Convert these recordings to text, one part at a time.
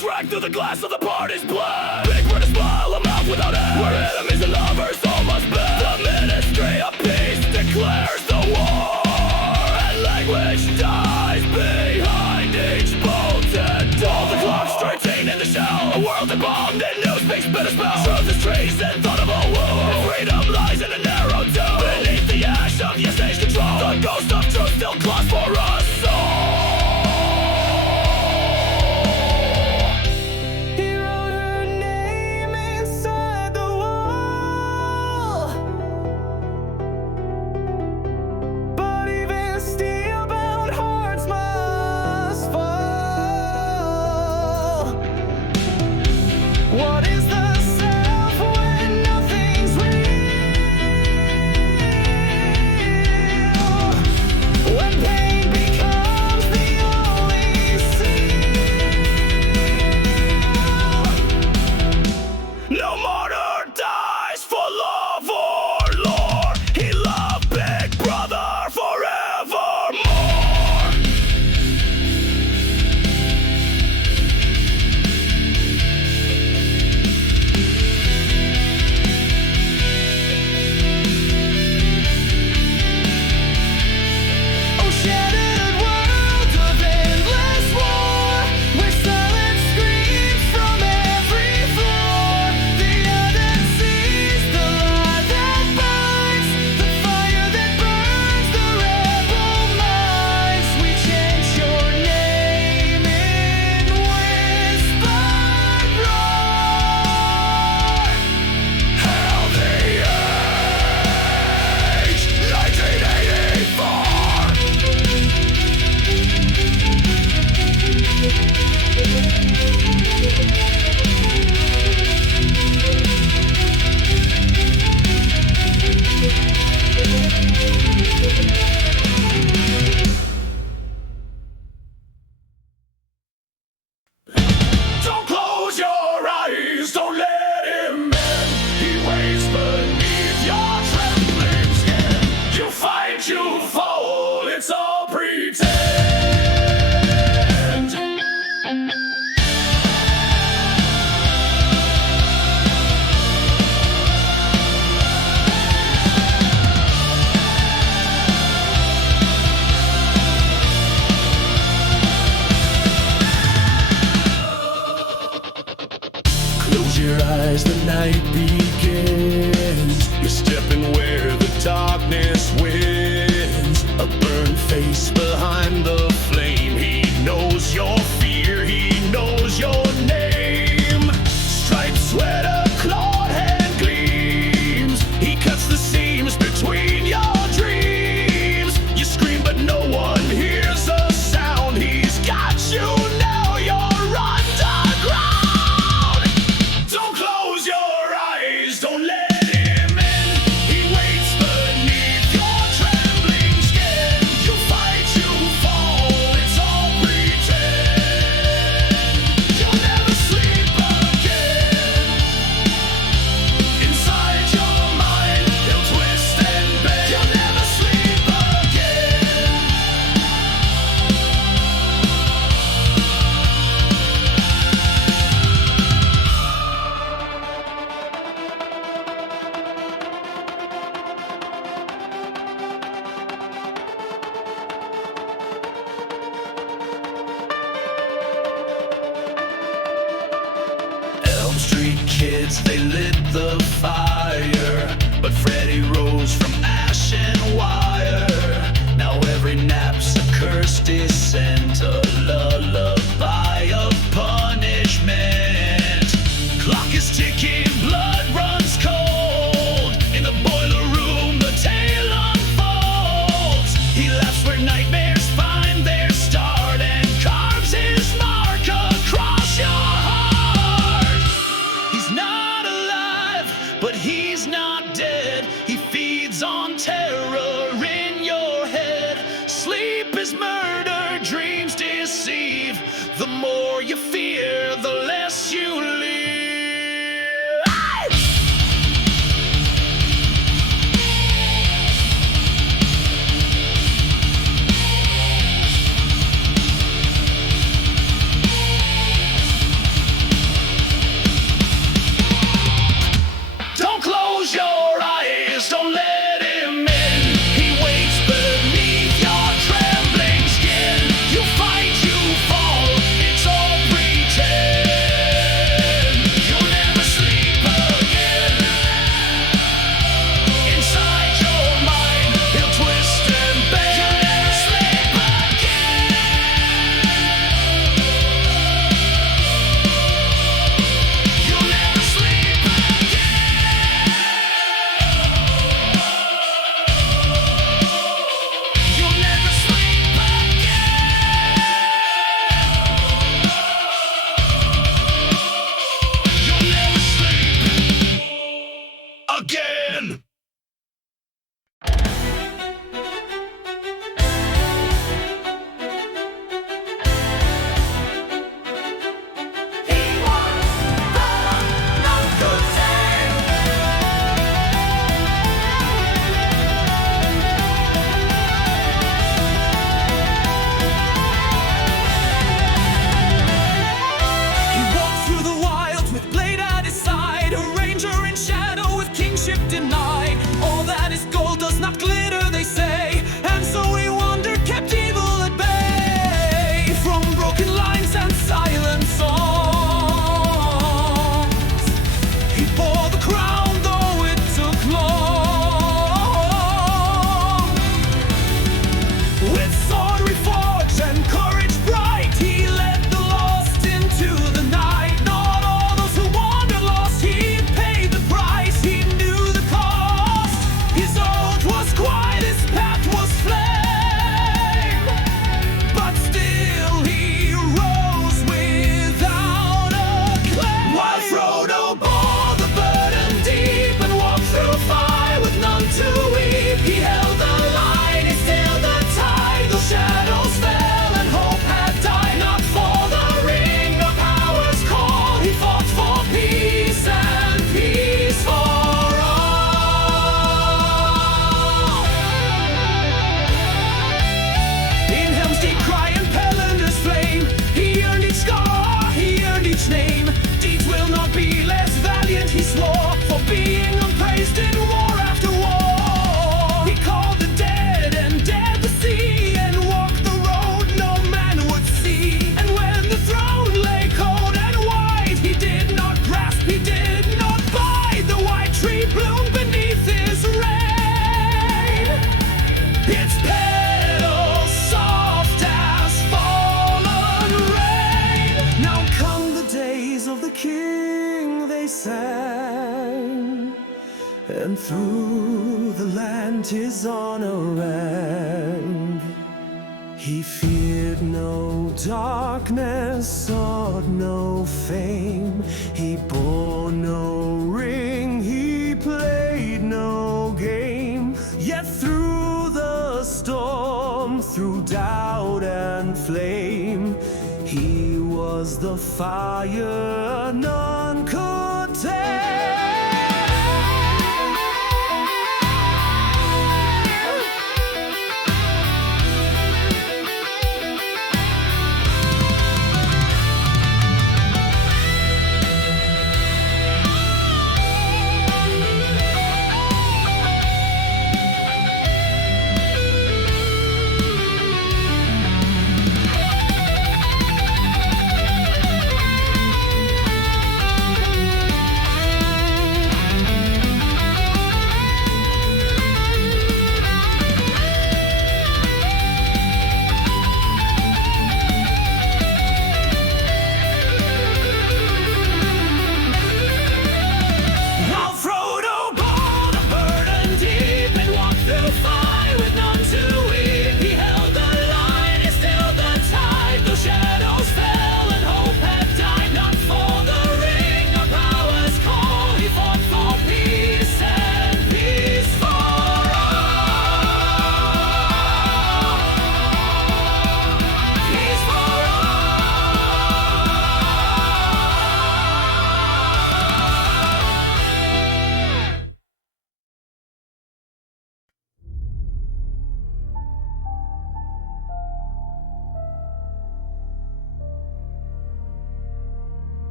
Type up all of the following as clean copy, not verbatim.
Drag through the glass of the party's blood. Big word, a smile, a mouth without end. Where enemies and lovers all must bend. The ministry of peace declares the war, and language dies behind each bolted door. All the clocks straighten in the shell. A world embalmed in new space, bitter spell. Truth is trees and thought of a womb. And freedom lies in a narrow tomb. Beneath the ash of your stage control, the ghost of truth still claws for us all. They lit the fire, but Freddy rose from ash and wire. Now every nap's a cursed descent, a lullaby of punishment. Clock is ticking, blood runs cold. In the boiler room, the tale unfolds. He laughs where nightmares find their start and carves his mark across your heart. He's not alive, but he's not dead. He feeds on the king they sang, and through the land his honor rang. He feared no darkness, sought no fame. He bore no ring, he played no game. Yet through the storm, through doubt and flame, he was the fire none could tame.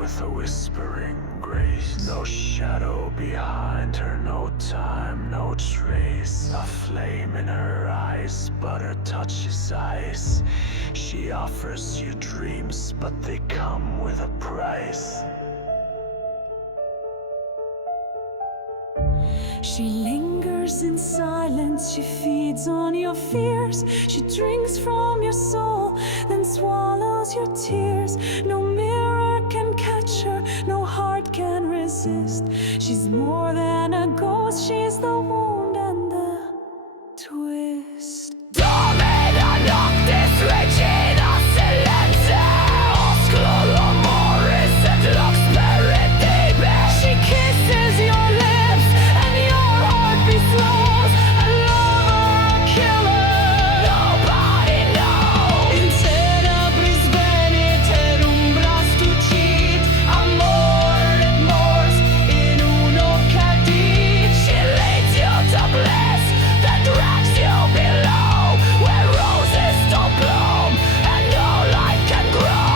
With a whispering grace, no shadow behind her, no time, no trace. A flame in her eyes, but her touch is ice. She offers you dreams, but they come with a price. She lingers in silence, she feeds on your fears. She drinks from your soul, then swallows your tears. No mirror can catch her, no heart can resist. She's more than a ghost, she's the wound and the twist. Domina noctis regina silente, oscula amoris et lux peritibi. She kisses your lips and your heartbeat slows. A lover, a killer, Nobody knows. in tenebris venit umbra stucit. Amor et mors in uno cadit. She leads you to bliss, then drags you below, where roses don't bloom and no life can grow.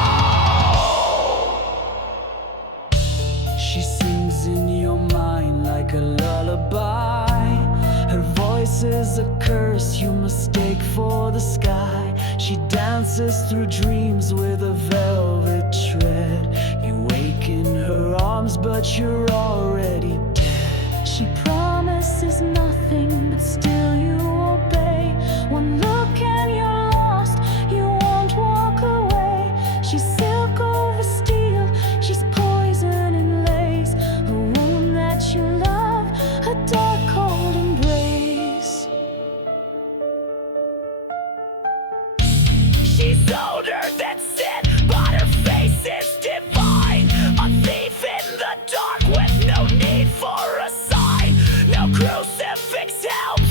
She sings in your mind like a lullaby. Her voice is a curse you mistake for the sky. She dances through dreams with a velvet tread. You wake in her arms, but you're already dead. She promises nothing, but still you obey. One look and you're lost, you won't walk away. She's silk over steel, she's poison and lace. A wound that you love, a dark cold embrace. She's older than sin, but her face is divine. A thief in the dark with no need for a sign. No crucifix helps,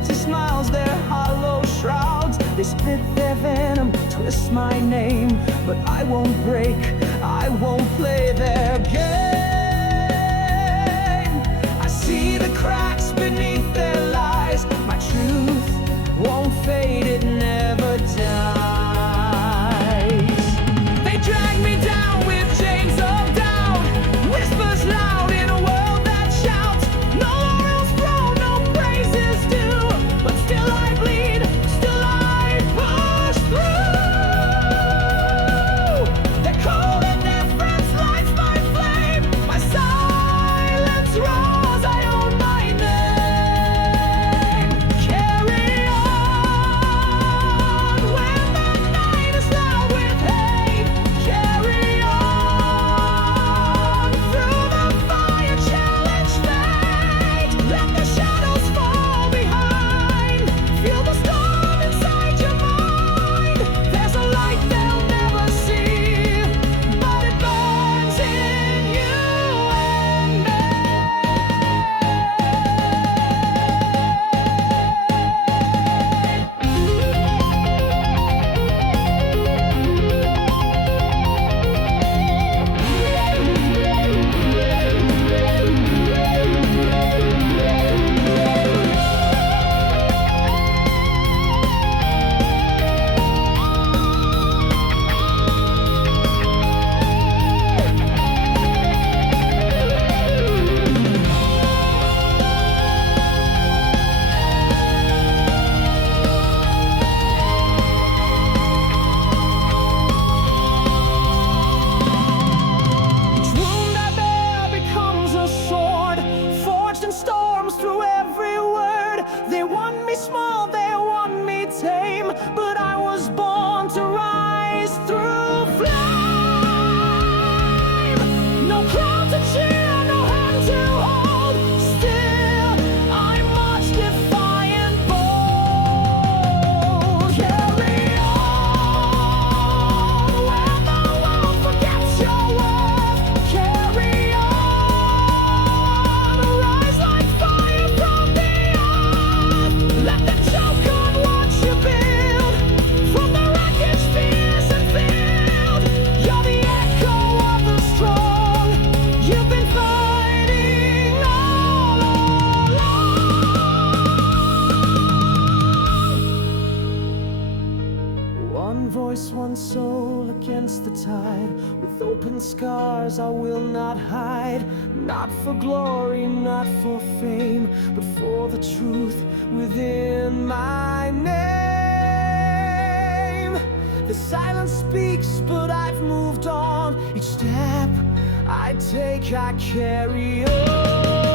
empty smiles, their hollow shrouds. They spit their venom, twist my name, but I won't break, I won't play their game. I see the cracks beneath their lies. My truth won't fade, it never dies. They drag me down with chains of doubt, whispers loud in a world that shouts. No laurels grow, no praises due, but still I bleed, still I push through. Their cold indifference lights my flame. My silence roars, I own my name. Carry on when the night is loud with hate. Carry on through the fire, challenge fate. Let the shadows fall behind. Feel the storm inside your mind. There's a light they'll never see, but it burns in you and me. Each wound I bear becomes a sword, forged in storms through every word. They want me small, they want me tame, but I was born to rise through flame. No crown to cheer, no hand to hold. Still, I march defiant, bold. Carry on when the world forgets your worth. Carry on, rise like fire from the earth. Let them choke on what you build. From the wreckage, fierce and filled, you're the echo of the strong. You've been fighting all along. One voice, one soul against the tide. With open scars I will not hide. Not for glory, not for fame, but for the truth within my name. The silence speaks, but I've moved on. Each step I take, I carry on.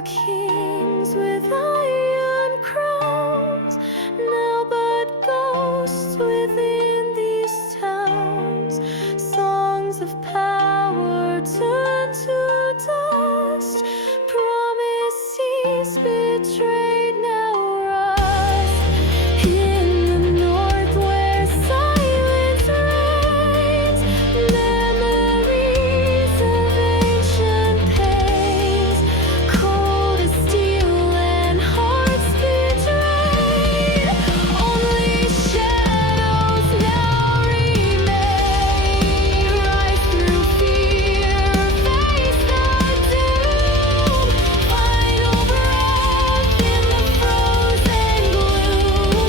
were kings with iron crowns, now but ghosts within these towns. Songs of power turn to dust, promises betrayed now rust. In the north where silence reigns, memories of ancient pains, cold as steel and hearts betrayed. Only shadows now remain, rise through fear, face the doom. Final breath in the frozen gloom,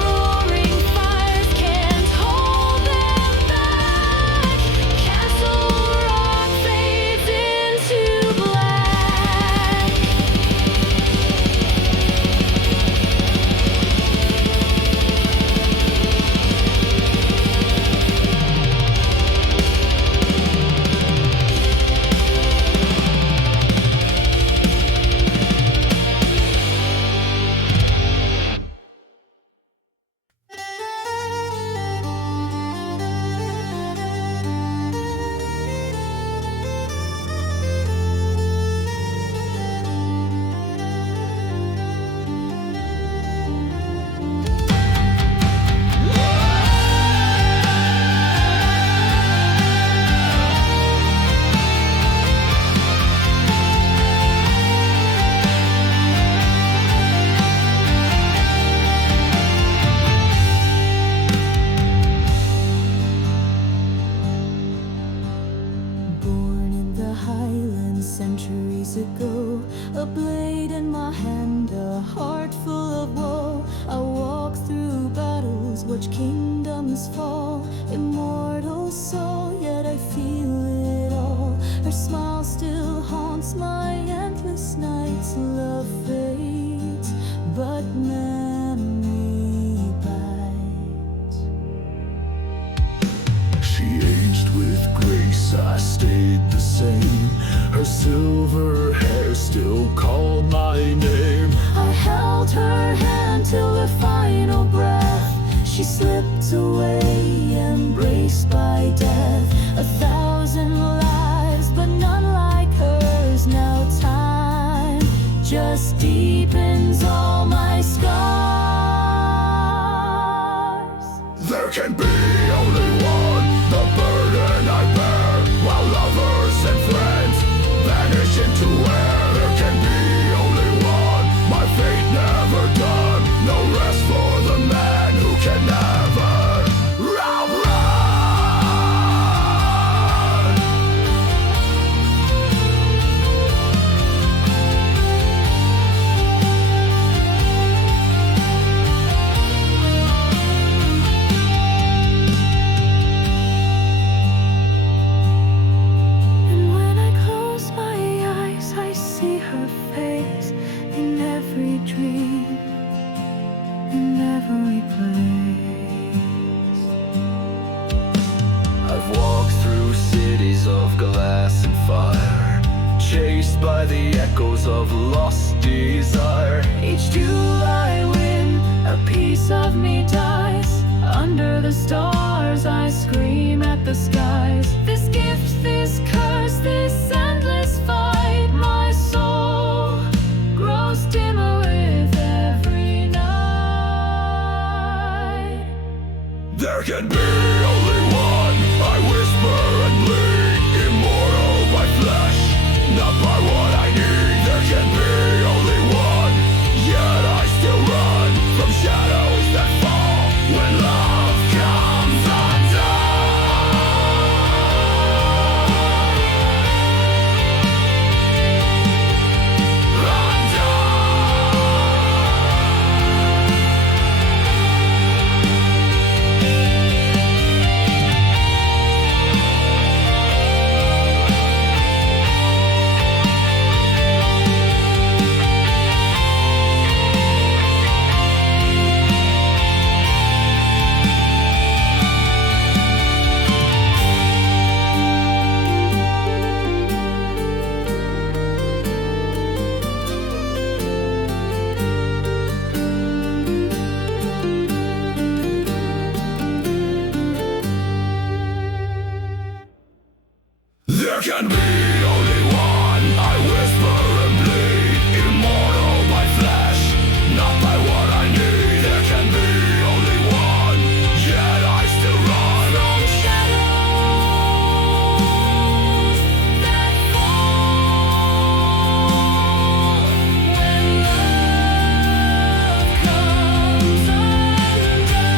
roaring fires can't hold them back. Castle Rock fades into black. Born in the highlands centuries ago, a blade in my hand, a heart full of woe. I walk through battles, watch kingdoms fall, immortal soul, yet I feel it all. Her smile still haunts my endless nights. Love fades, but memory bites. She aged with grace, I stayed the same. Her silver hair still called my name. I held her hand till her final breath. She slipped away, embraced by death. 1,000 lives, but none like hers. Now time just deepens all my scars. There can be only one, the burden I bear, while lovers and friends vanish into air. There can be only one, my fate never done. No rest for the man who can never outrun. And when I close my eyes, I see her face in every dream, in every place. I've walked through cities of glass and fire, chased by the echoes of lost desire. Each duel I win, a piece of me dies. Under the stars I scream at the skies. This gift, this curse, this endless fight. My soul grows dimmer with every night. There can be only one, I whisper and bleed, immortal by flesh, not by what I need. There can be only one, yet I still run from shadows that fall when love comes can be only one. I whisper and bleed, immortal by flesh, not by what I need. There can be only one, yet I still run from shadows that fall when love comes undone.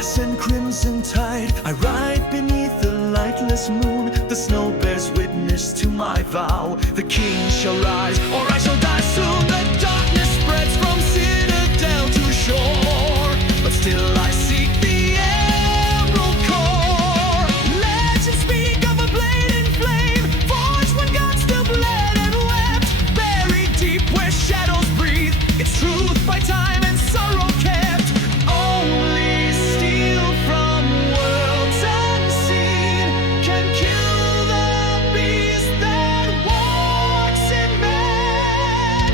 glass and crimson tide, I ride beneath the lightless moon. The snow bears witness to my vow. The king shall rise, or I shall die soon. The darkness spreads from citadel to shore, but still I seek the emerald core. Legends speak of a blade in flame, forged when God still bled and wept, buried deep where shadows breathe. Its truth by time and sorrow kept. Only steal from worlds unseen can kill the beast that walks in men.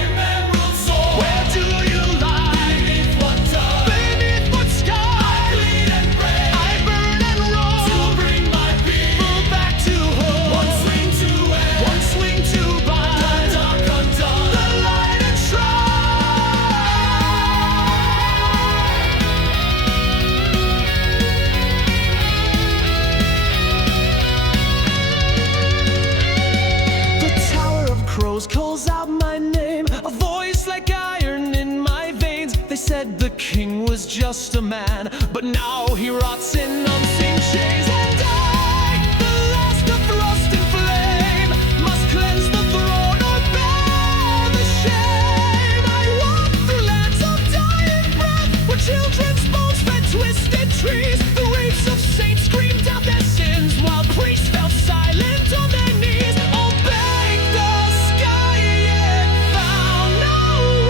Emerald sword, Where do you lie? beneath what dark? Beneath what sky? I bleed and pray I burn and roll to bring my peace. full back to home. One swing to end, One swing to bind the dark undone. the light and shrine. The Tower of Crows calls out my name, a voice like iron in my veins. They said the king was just a man, but now he rots in unseen chains. And I, the last of frost and flame, must cleanse the throne or bear the shame. I walk through lands of dying breath, where children's bones fed twisted trees. The wraiths of saints screamed out their sins, while priests fell silent on their knees. All begged the sky, yet found no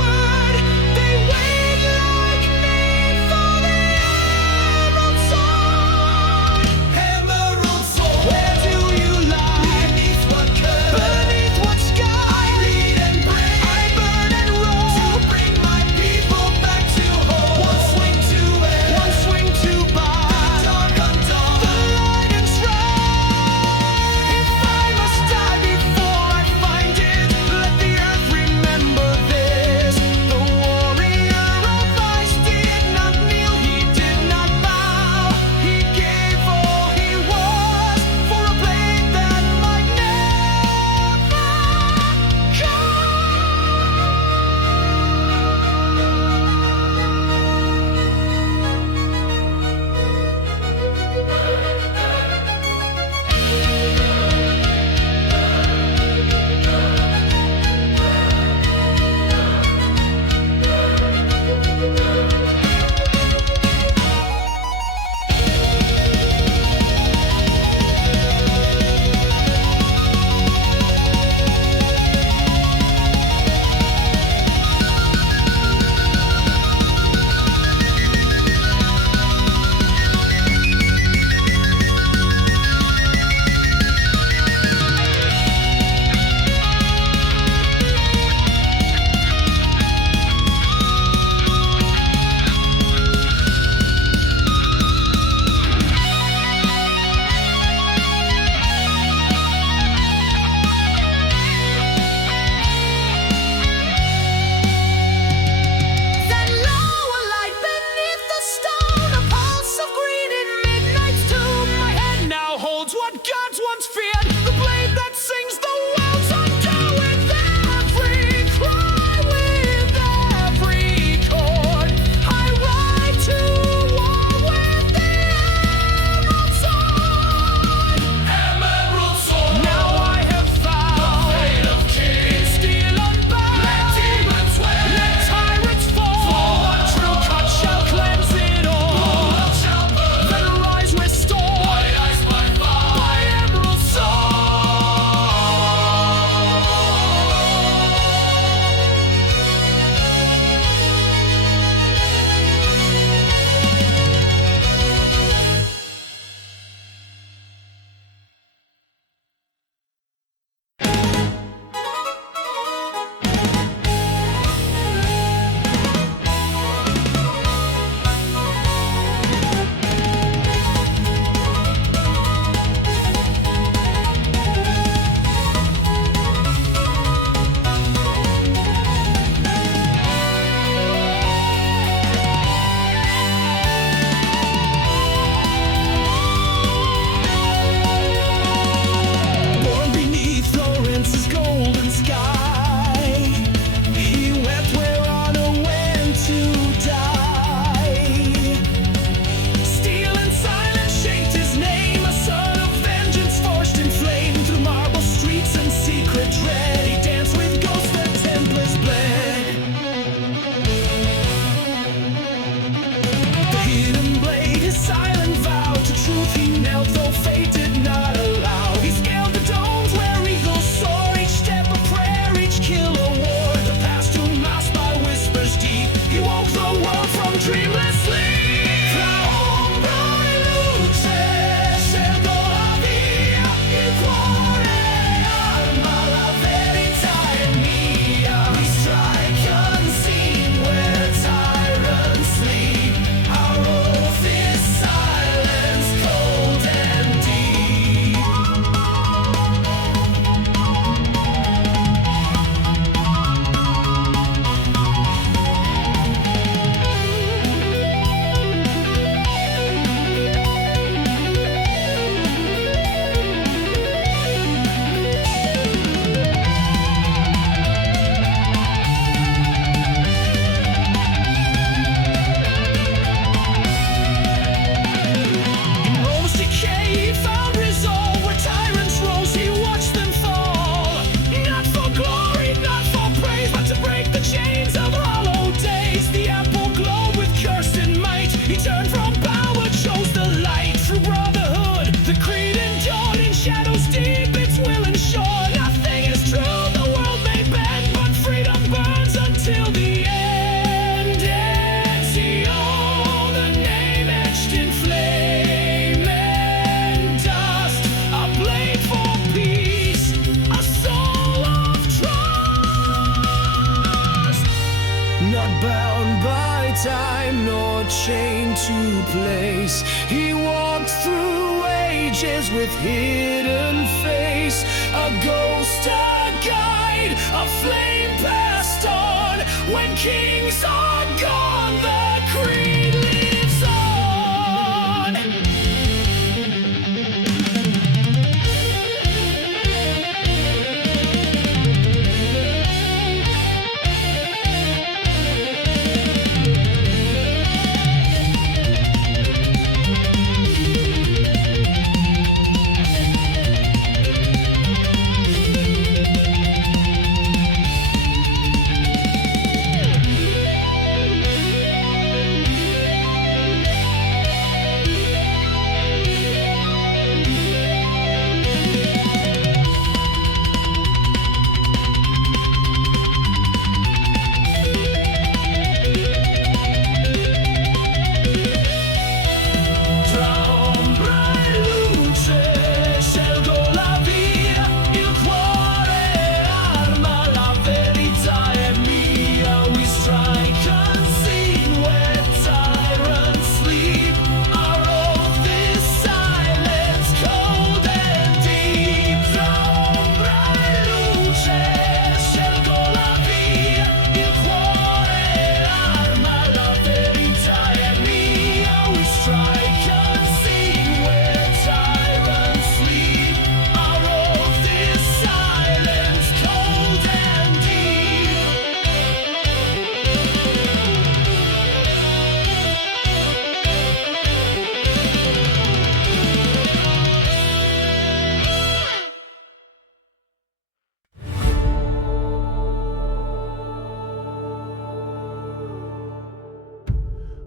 word. They wait like me for the emerald sword. chained to place. He walked through ages with hidden face. A ghost, a guide, a flame passed on. When kings are gone, the creed lives on.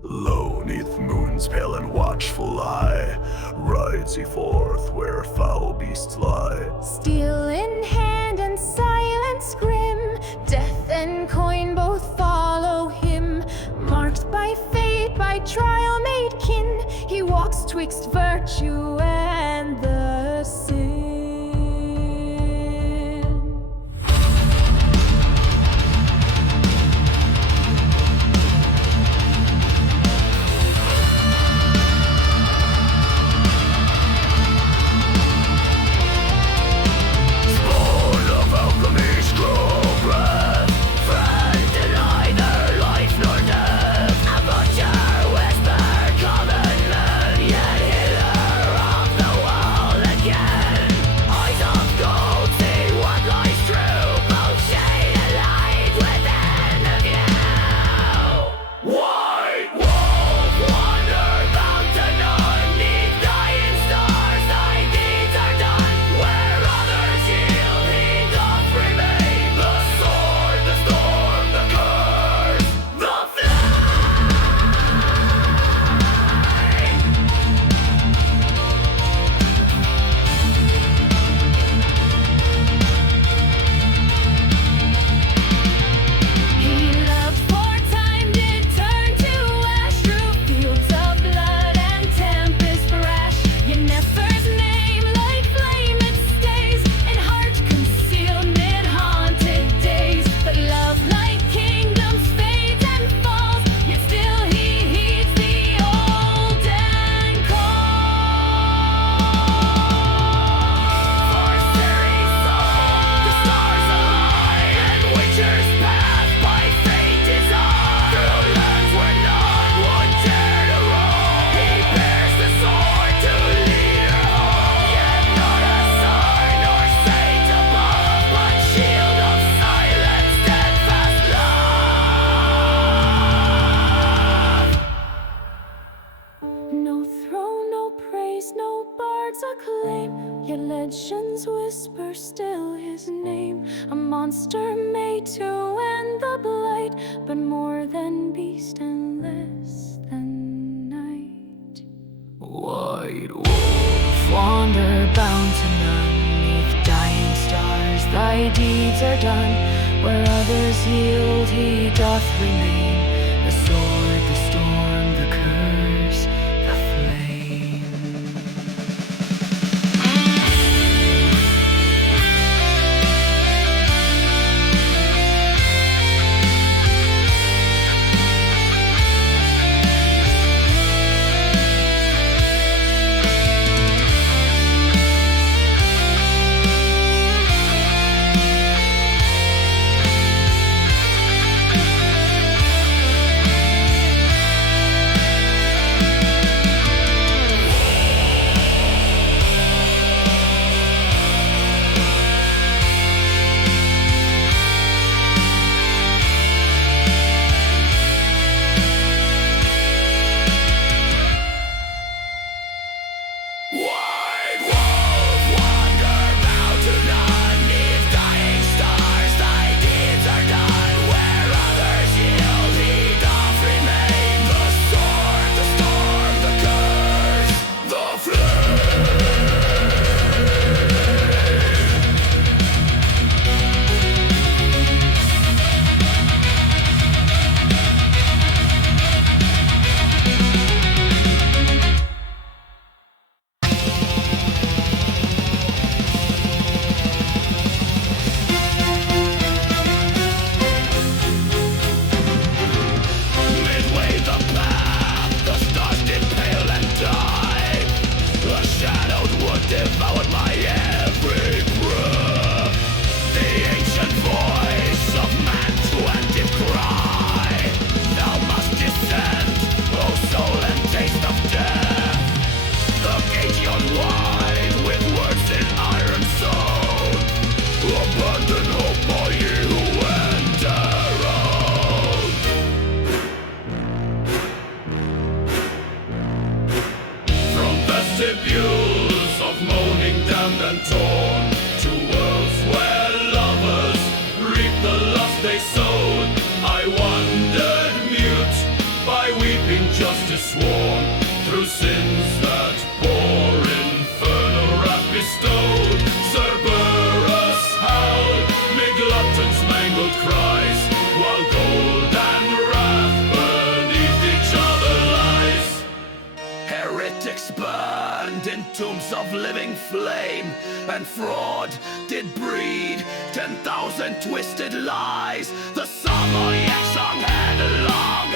Lo, 'neath moon's pale and watchful eye, rides he forth where foul beasts lie. Steel in hand and silence grim, death and coin both follow him. Marked by fate, by trial made kin, he walks twixt virtue and the sin. Legends whisper still his name, a monster made to end the blight, but more than beast and less than night. White wolf, wander bound to none, 'neath dying stars thy deeds are done. Where others yield, he doth remain, the sword, the storm, the curse, the flame. vestibules of moaning, damned and torn, to worlds where lovers reap the lust they sowed. I wandered mute, by weeping justice sworn, through sins that bore infernal wrath bestowed. Cerberus howled, mid glutton's mangled cries, while gold and wrath beneath each other lies. Heretics burned in tombs of living flame, and fraud did breed 10,000 twisted lies. The Samoyed song headlong,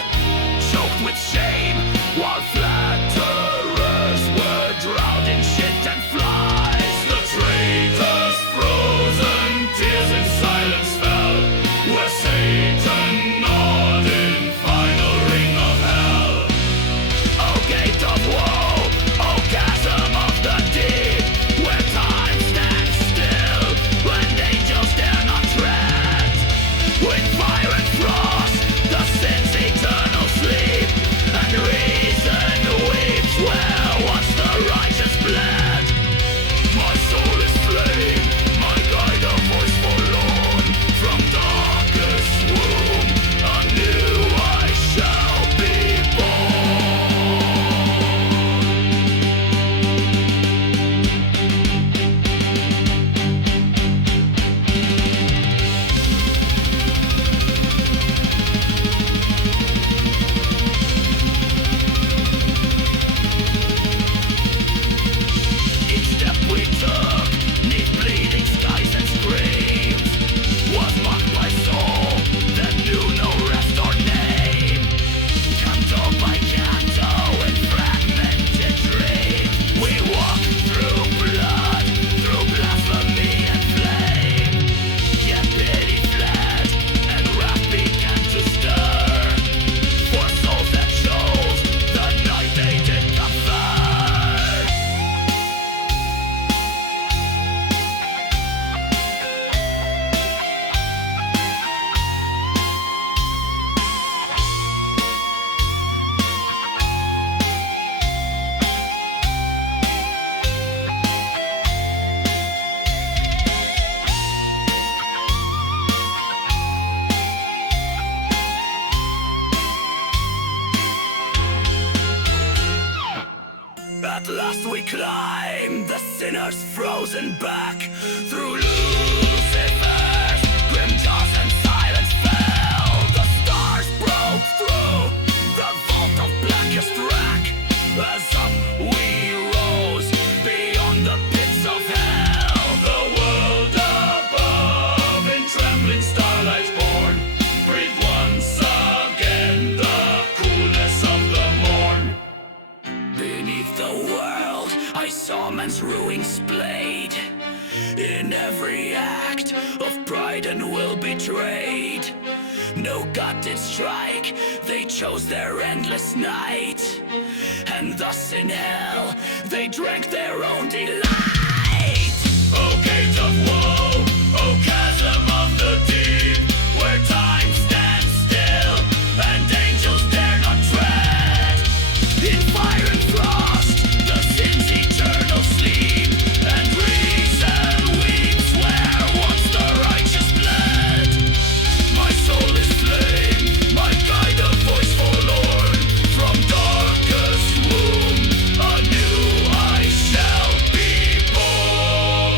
choked with shame, while flatterers were drowned in shit and flies. The traitors' frozen tears in silence fell, where Satan gnawed in final ring of hell. O gate of woe, O chasm of the deep, where time stands still, and angels dare not tread. With fire and frost, the sin's eternal sleep, and reason weeps where once the righteous bled. My soul is flame, my guide a voice forlorn, from darkest womb anew I shall be born. Each step we took, 'neath bleeding skies and screams, was marked by soul that knew no rest or name. Canto by canto in fragmented dreams, we walked through blood, through blasphemy and flame. Yet pity fled, and wrath began to stir, for souls that chose the night they did confer. At last we climb the sinner's frozen back, through Lucifer's grim jaws and silence fell. The stars broke through the vault of blackest rack, as up we rose beyond the pits of hell. The world above in trembling starlight born, breathed once again the coolness of the morn. Beneath the world, I saw man's ruin splayed. In every act of pride and will betrayed. No god did strike, they chose their endless night. And thus in hell, they drank their own delight. O gate of woe, O chasm of the deep, where time stands still, and angels dare not tread. In fire and frost, the sin's eternal sleep, and reason weeps where once the righteous bled. My soul is flame, my guide a voice forlorn, from darkest womb anew I shall be born.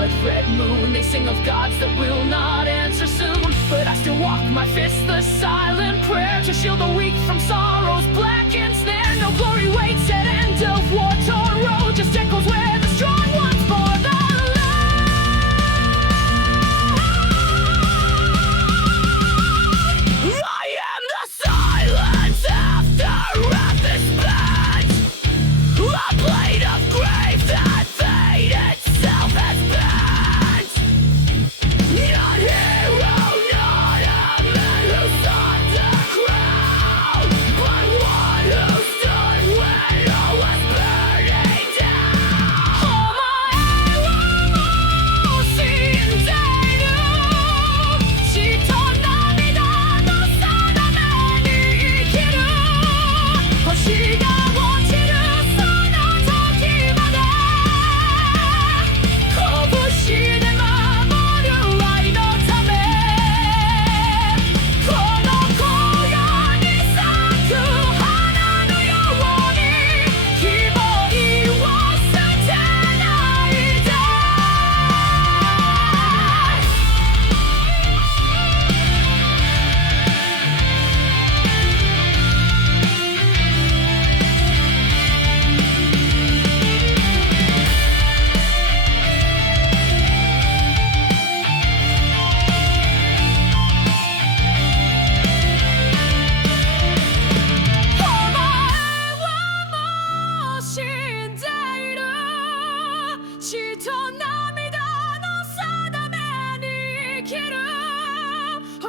blood-red moon. They sing of gods that will not answer soon, but I still walk my fist, the silent prayer, to shield the weak from sorrow's blackened snare. No glory waits at end of war-torn road, just echoes where the strong ones bore the I am the silence after wrath is spent, a blade of grave that fate itself has bent. Not hero, not a man who sought the crown, but one who stood when all was burning down.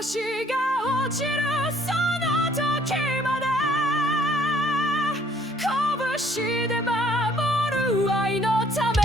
星が落ちるその時まで拳で守る愛のため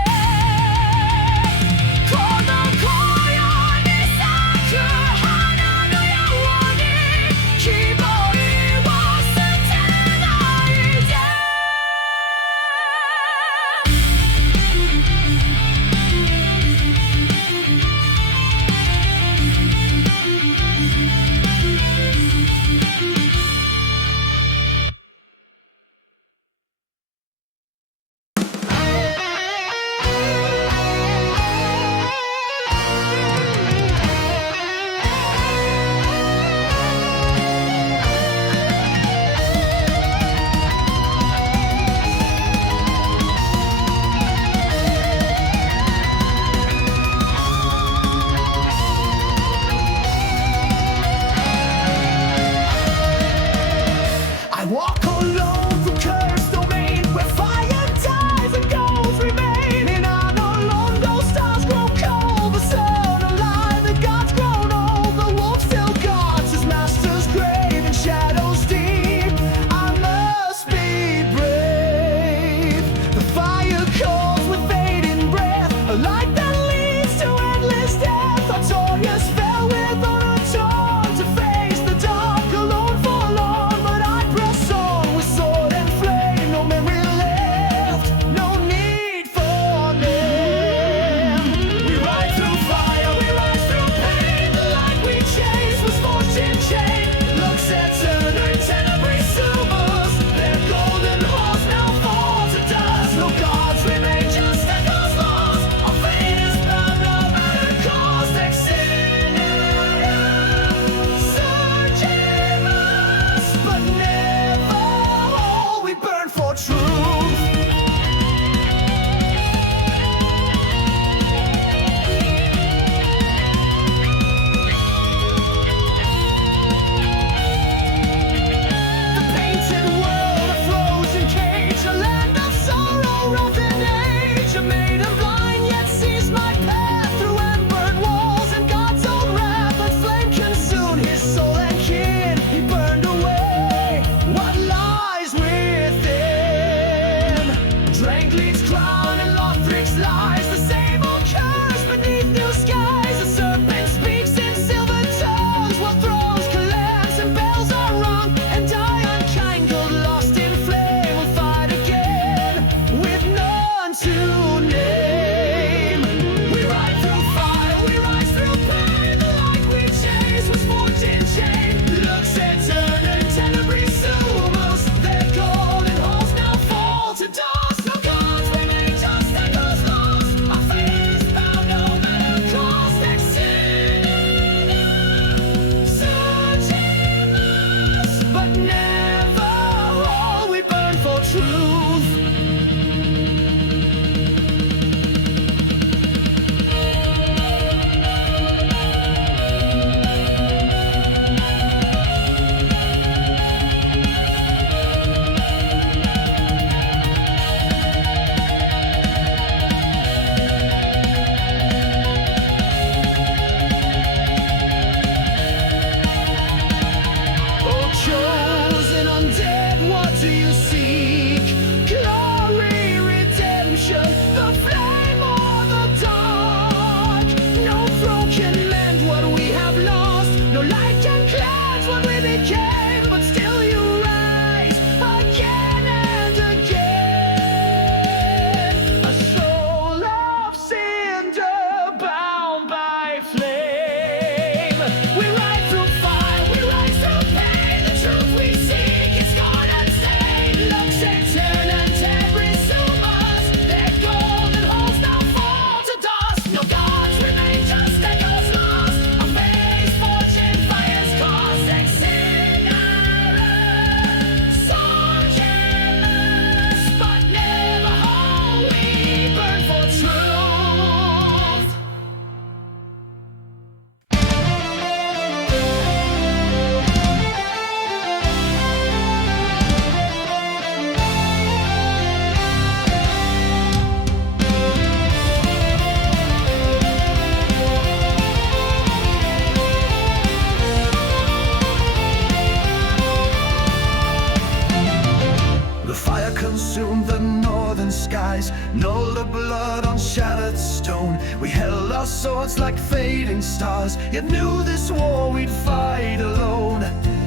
stone. We held our swords like fading stars, yet knew this war we'd fight alone.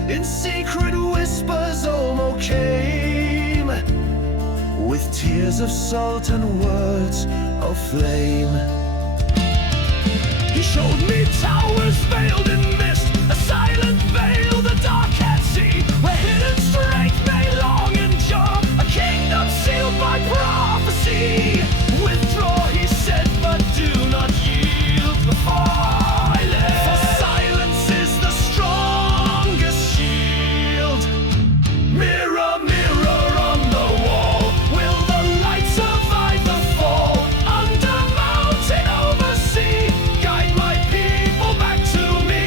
In secret whispers Olmo came, with tears of salt and words of flame. He showed me towers veiled in mist, a silent veil the dark can't see, where hidden strength may long endure, a kingdom sealed by prophecy. Withdraw, he said, but do not yield before I live. For silence is the strongest shield. Mirror, mirror on the wall, will the light survive the fall? Under mountain, over sea, guide my people back to me.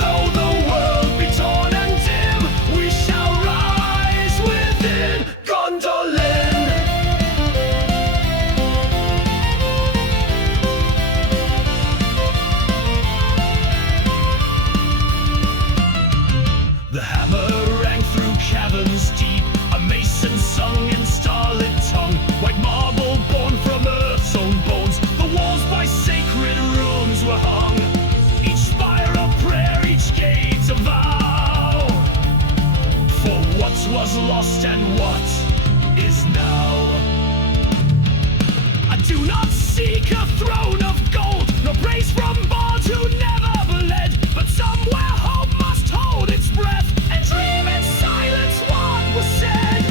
Though the world be torn and dim, we shall rise within Gondolin. The hammer rang through caverns deep, a mason sung in starlit tongue. White marble born from earth's own bones, the walls by sacred runes were hung. Each spire a prayer, each gate a vow, for what was lost and what is now. I do not seek a throne of gold, nor praise from bards who never bled, but somewhere hope must hold its breath and dream in silence what was said.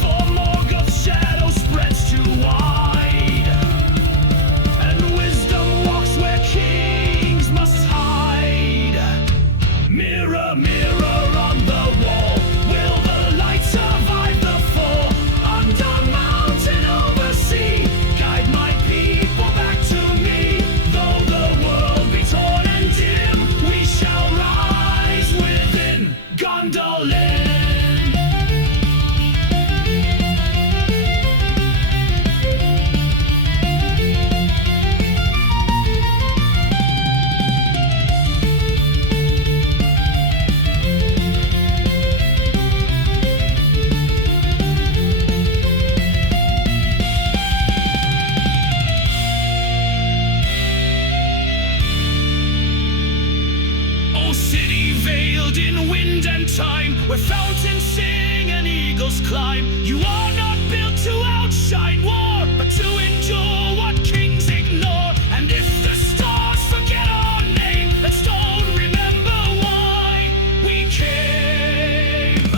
For Morgoth's shadow spreads too wide, and wisdom walks where kings must hide. Mirror, mirror on the wall, will the light survive the fall? Under mountain, over sea, guide my people back to me. Though the world be torn and dim, we shall rise within Gondolin. O city veiled in wind and time, where fountains sing and eagles climb, you are not built to outshine war, but to endure what kings ignore. And if the stars forget our name, let stone remember why we came.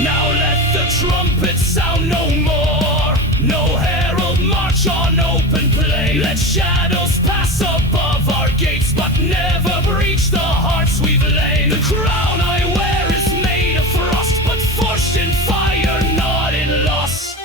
Now let the trumpet sound no more, no herald march on open plain. Let shadows pass above our gates, but never breach the hearts we've laid. The crown I wear is made of frost, but forged in fire, not in loss.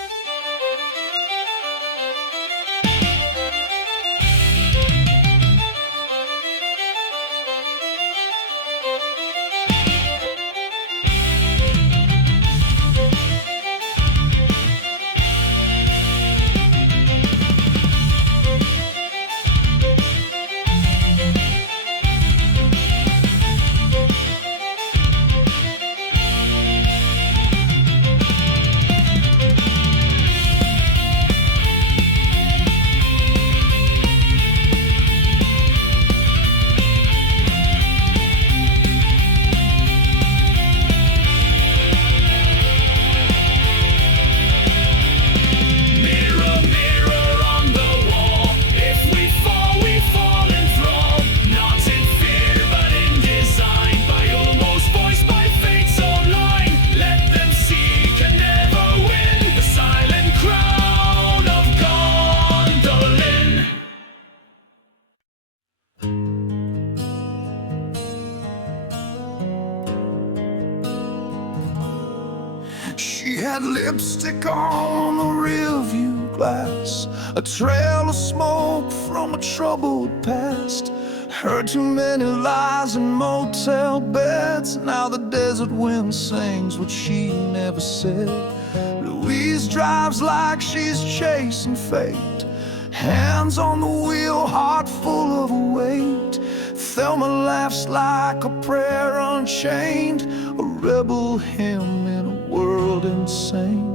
Mirror, mirror on the wall, if we fall enthralled, not in fear but in design, by Olmo's voice, by fate's own line. Let them seek and never win the silent crown of Gondolin. She had lipstick on the rearview glass, a trail of smoke from a troubled past. Heard too many lies in motel beds. Now the desert wind sings what she never said. Louise drives like she's chasing fate, hands on the wheel, heart full of a weight. Thelma laughs like a prayer unchained, a rebel hymn in a world insane.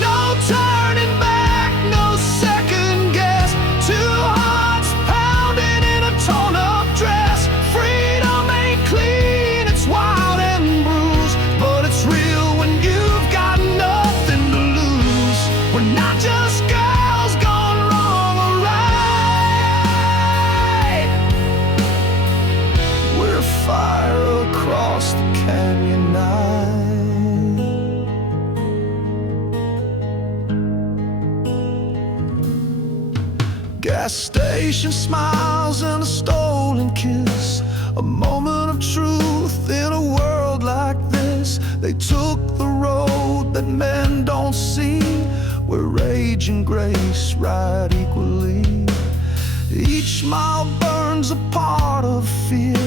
No turning back, no second guess. Two hearts pounding in a torn up dress. Freedom ain't clean, it's wild and bruised, but it's real when you've got nothing to lose. We're not just girls gone wrong or right. We're fire across the canyon night. Gas station smiles and a stolen kiss, a moment of truth in a world like this. They took the road that men don't see, where rage and grace ride equally. Each mile burns a part of fear.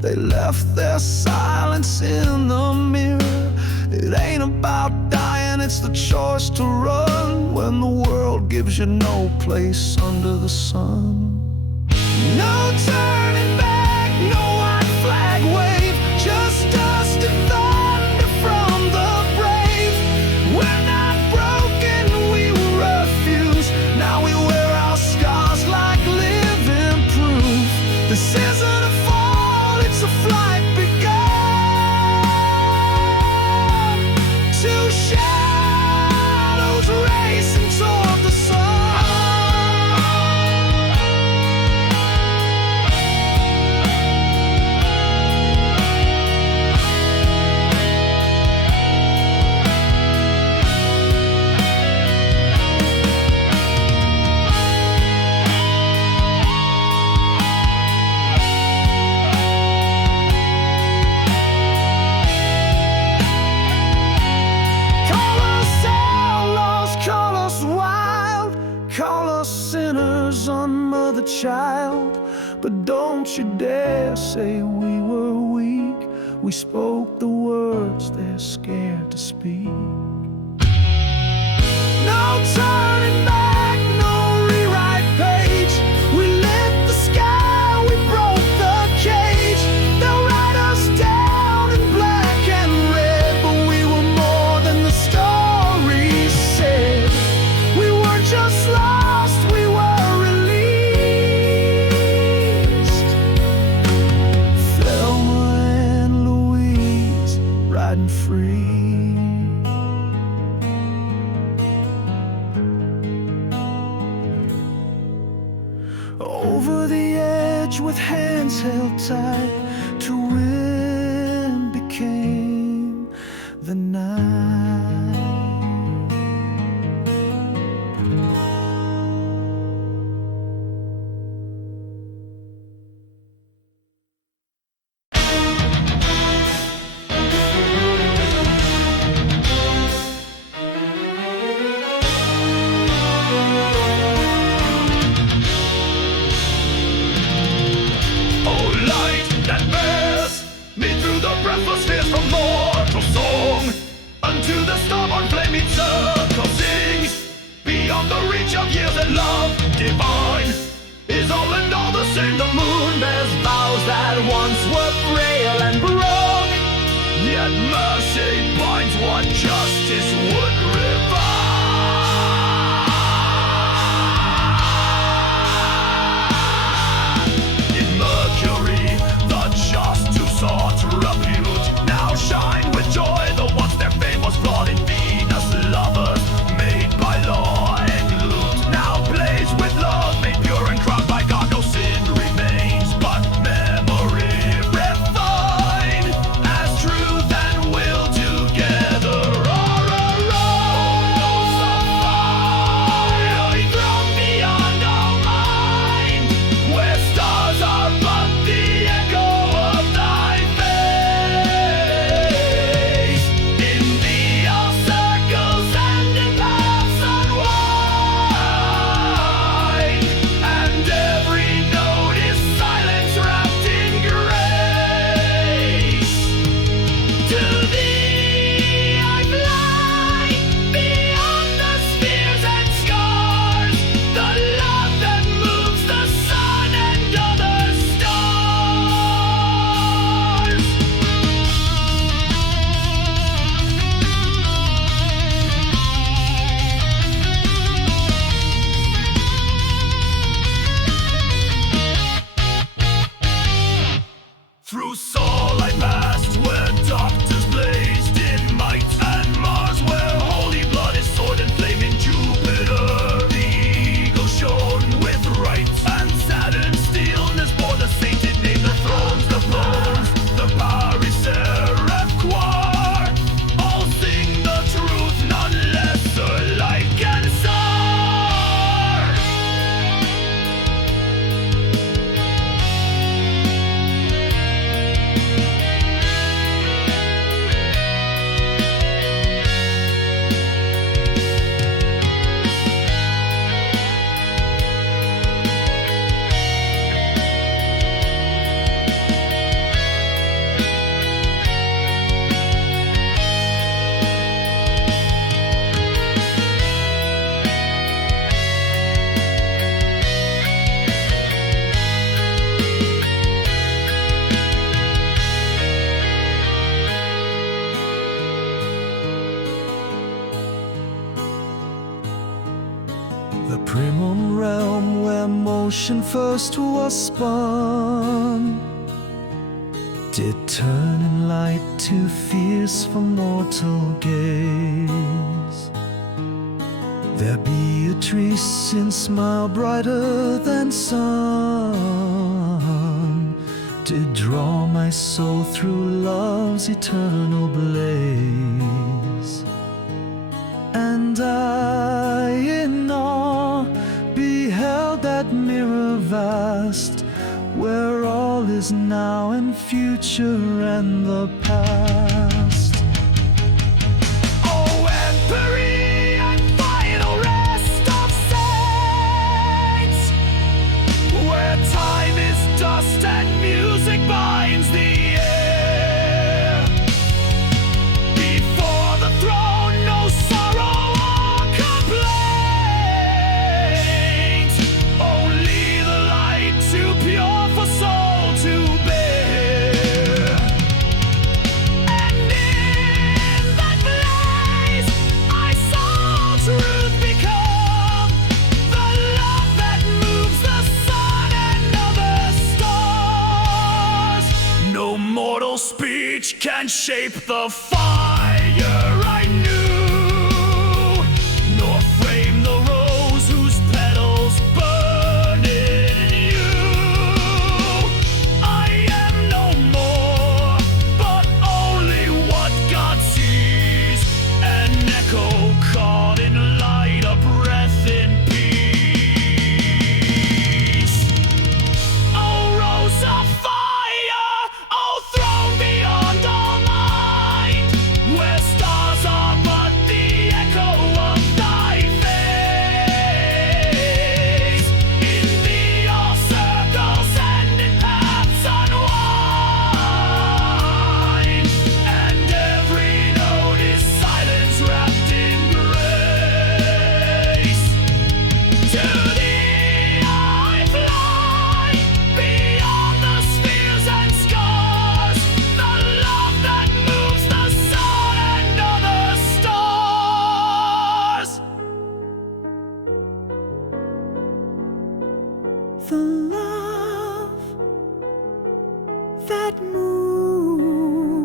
They left their silence in the mirror. It ain't about dying, it's the choice to run when the world gives you no place under the sun. No turning back, no white flag wave, just dust and thunder from the brave. We're not broken, we refuse. Now we wear our scars like living proof. This isn't a fall, it's a flight begun. Two shadows racing toward the sun. Call us outlaws, call us wild, call us sinners, unmothered child. But don't you dare say we were weak. We spoke the words they're scared to speak. No turning back, no rewrite page. We lit the sky, we broke the cage. They'll write us down in black and red, but we were more than the story said. We weren't just lost, we were released. Thelma and Louise riding free. Over the edge with hands held tight, to wind became the night. Oh, light that bears me through the breathless fears from mortal song unto the starborn flaming circle sings beyond the reach of years, and love divine is all and all the same. The moon bears vows that once were frail and broke, yet mercy binds what justice would revive. In Mercury, the just who sought repute now shine with joy, though once their fame was flawed. In Venus, lovers made by law and loot now blaze with love, made pure and crowned by God. No sin remains, but memory refined as truth and will together are a the primum realm where motion first was spun, did turn in light too fierce for mortal gaze. There Beatrice in smile brighter than sun, did draw my soul through love's eternal blaze. And I in awe beheld that mirror vast, where all is now and future and the past. Oh, Empery and final rest of saints, where time is dust and music binds the air. Before the throne, no sorrow or complaint, only the light too pure for soul to bear. And in that blaze, I saw truth become the love that moves the sun and other stars. No mortal speech can shape the fire I knew, nor frame the rose whose petals burn in you. I am no more, but only what God sees, an echo caught in light, a breath in peace. Oh, rose of fire, oh, throne beyond all mind, where stars are but the echo of thy face. In thee all circles and in paths unwind, and every note is silence wrapped in grace. To thee I fly, beyond the spheres and scars, the love that moves the sun and other stars. The love that moves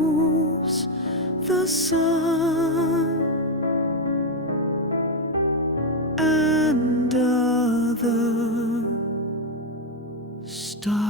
the sun and other stars.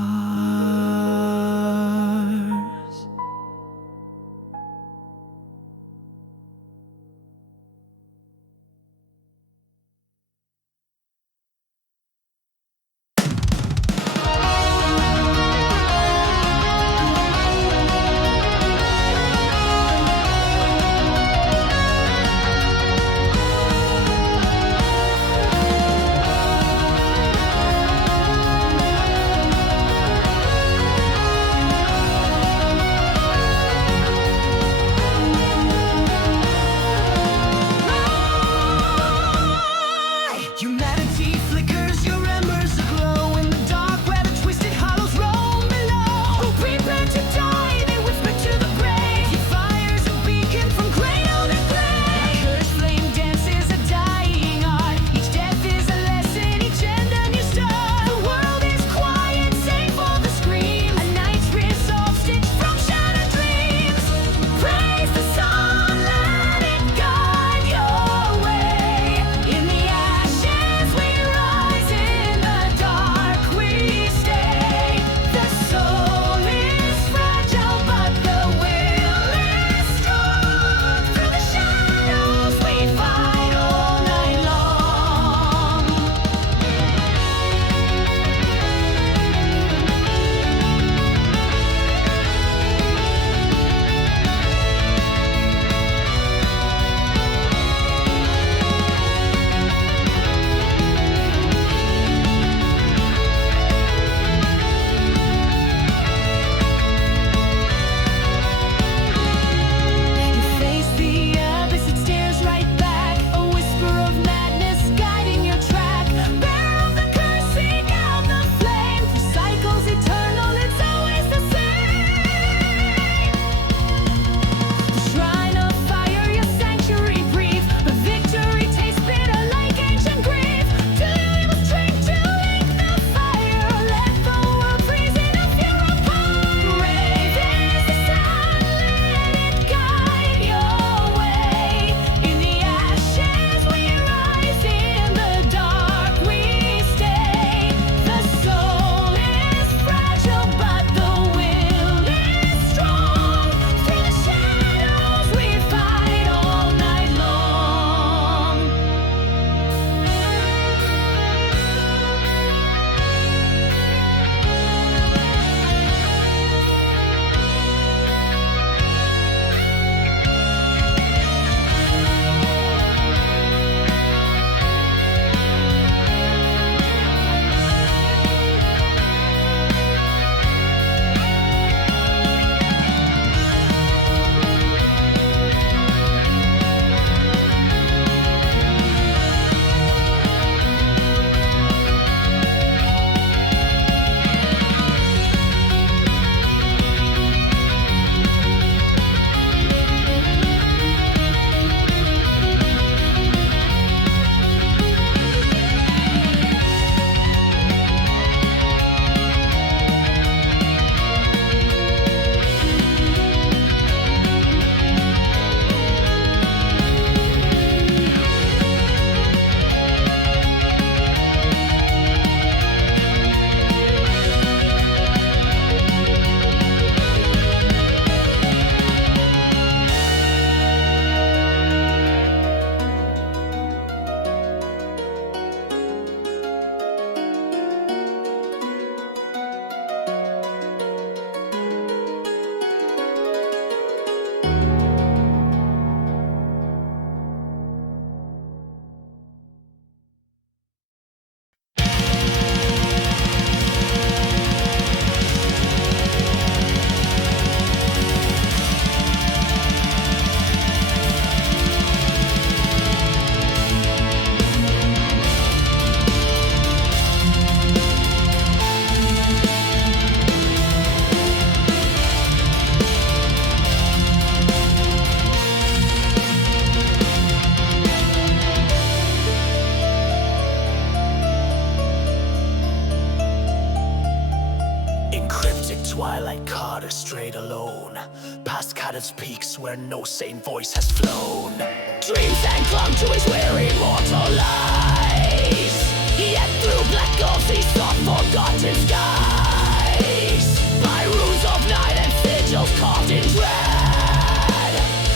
twilight Carter strayed alone, past Kadath's peaks where no sane voice has flown. Dreams and clung to his weary mortal lies, yet through black gulfs he sought forgotten skies. By runes of night and sigils carved in dread,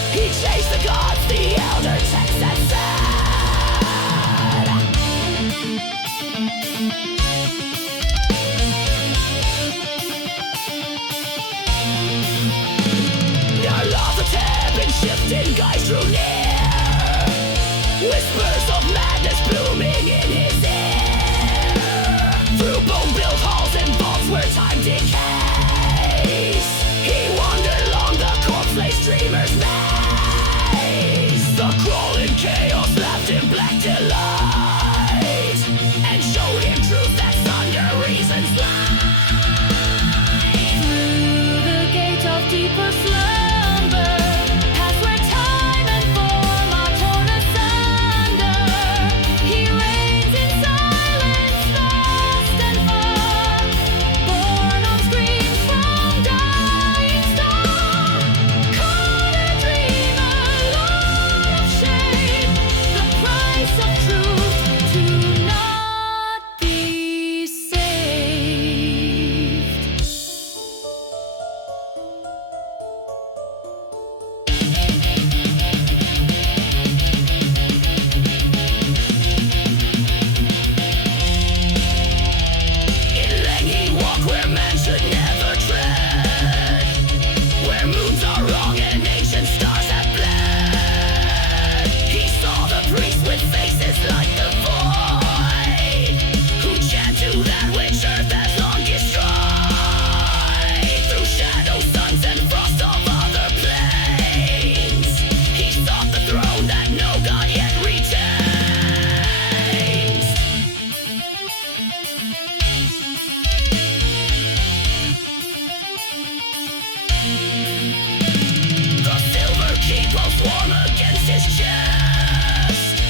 he chased the gods, the elder texts had said. Our laws of tempest shifting guys drew near, whispers of madness blooming in his ear. Through bone-built halls and vaults where time decays, he wandered along the corpse-laced dreamer's maze. The crawling chaos laughed in black delight, and showed him truth that's under reason's light. Through the gate of deeper slumber, past where time and form are torn asunder, he reigns in silence, vast and far, born on screams from dying star. Caught a dreamer, lord of shame, the price of truth to not be saved. In Lang he walked where man should never tread, where moons are wrong and ancient stars have bled. He saw the priests with faces like the void, who chant to that which earth has long destroyed. Through shadow suns and frost of other planes, he sought the throne that no god yet retains. The silver key pulsed warm against his chest,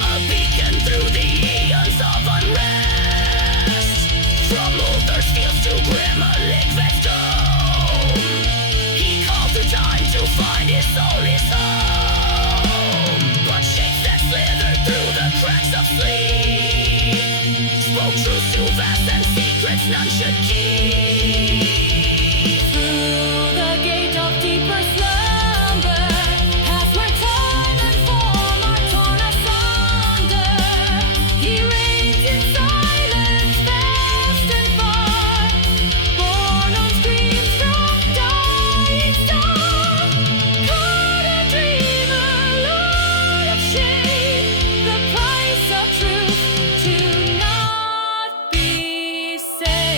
a beacon through the eons of unrest. From Ulthur's fields to Grimmalig Vesdome, he called through time to find his soul, his home. But shapes that slithered through the cracks of sleep spoke truths too vast and secrets none should keep. Through the gate of deeper slumber, past where time and form are torn asunder, he reigns in silence, vast and far, born on screams from dying star. Caught a dreamer, lord of shame, the price of truth to not be saved.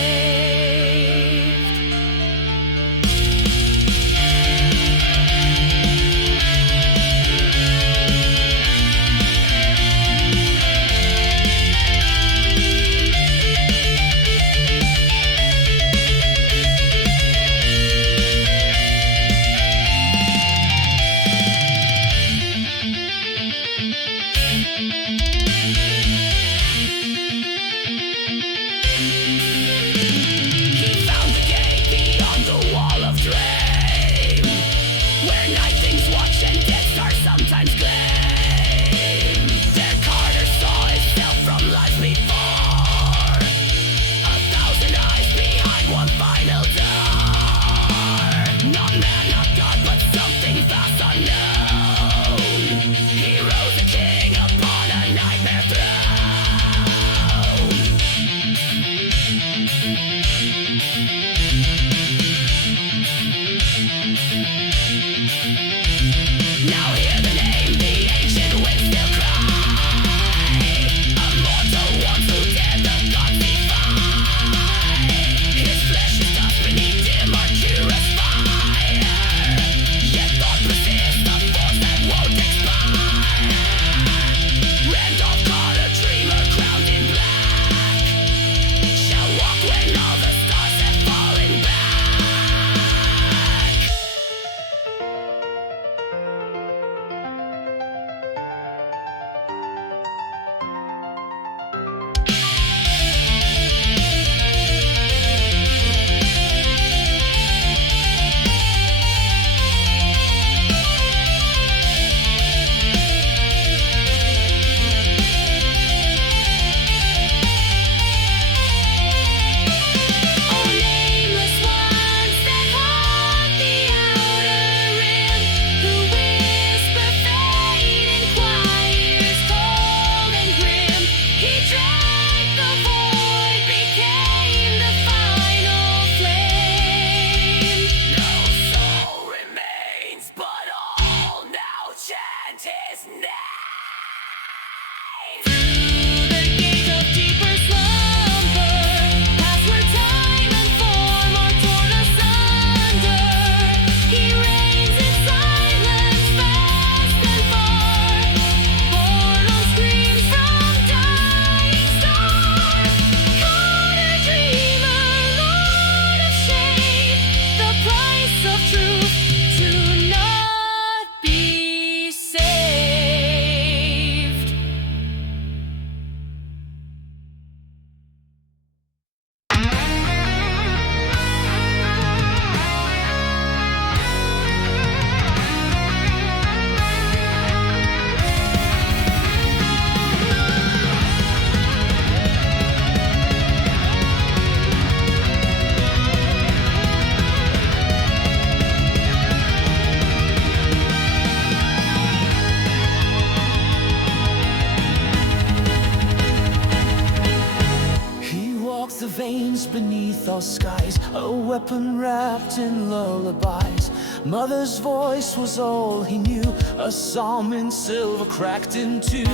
the veins beneath our skies, a weapon wrapped in lullabies. Mother's voice was all he knew, a psalm in silver cracked in two.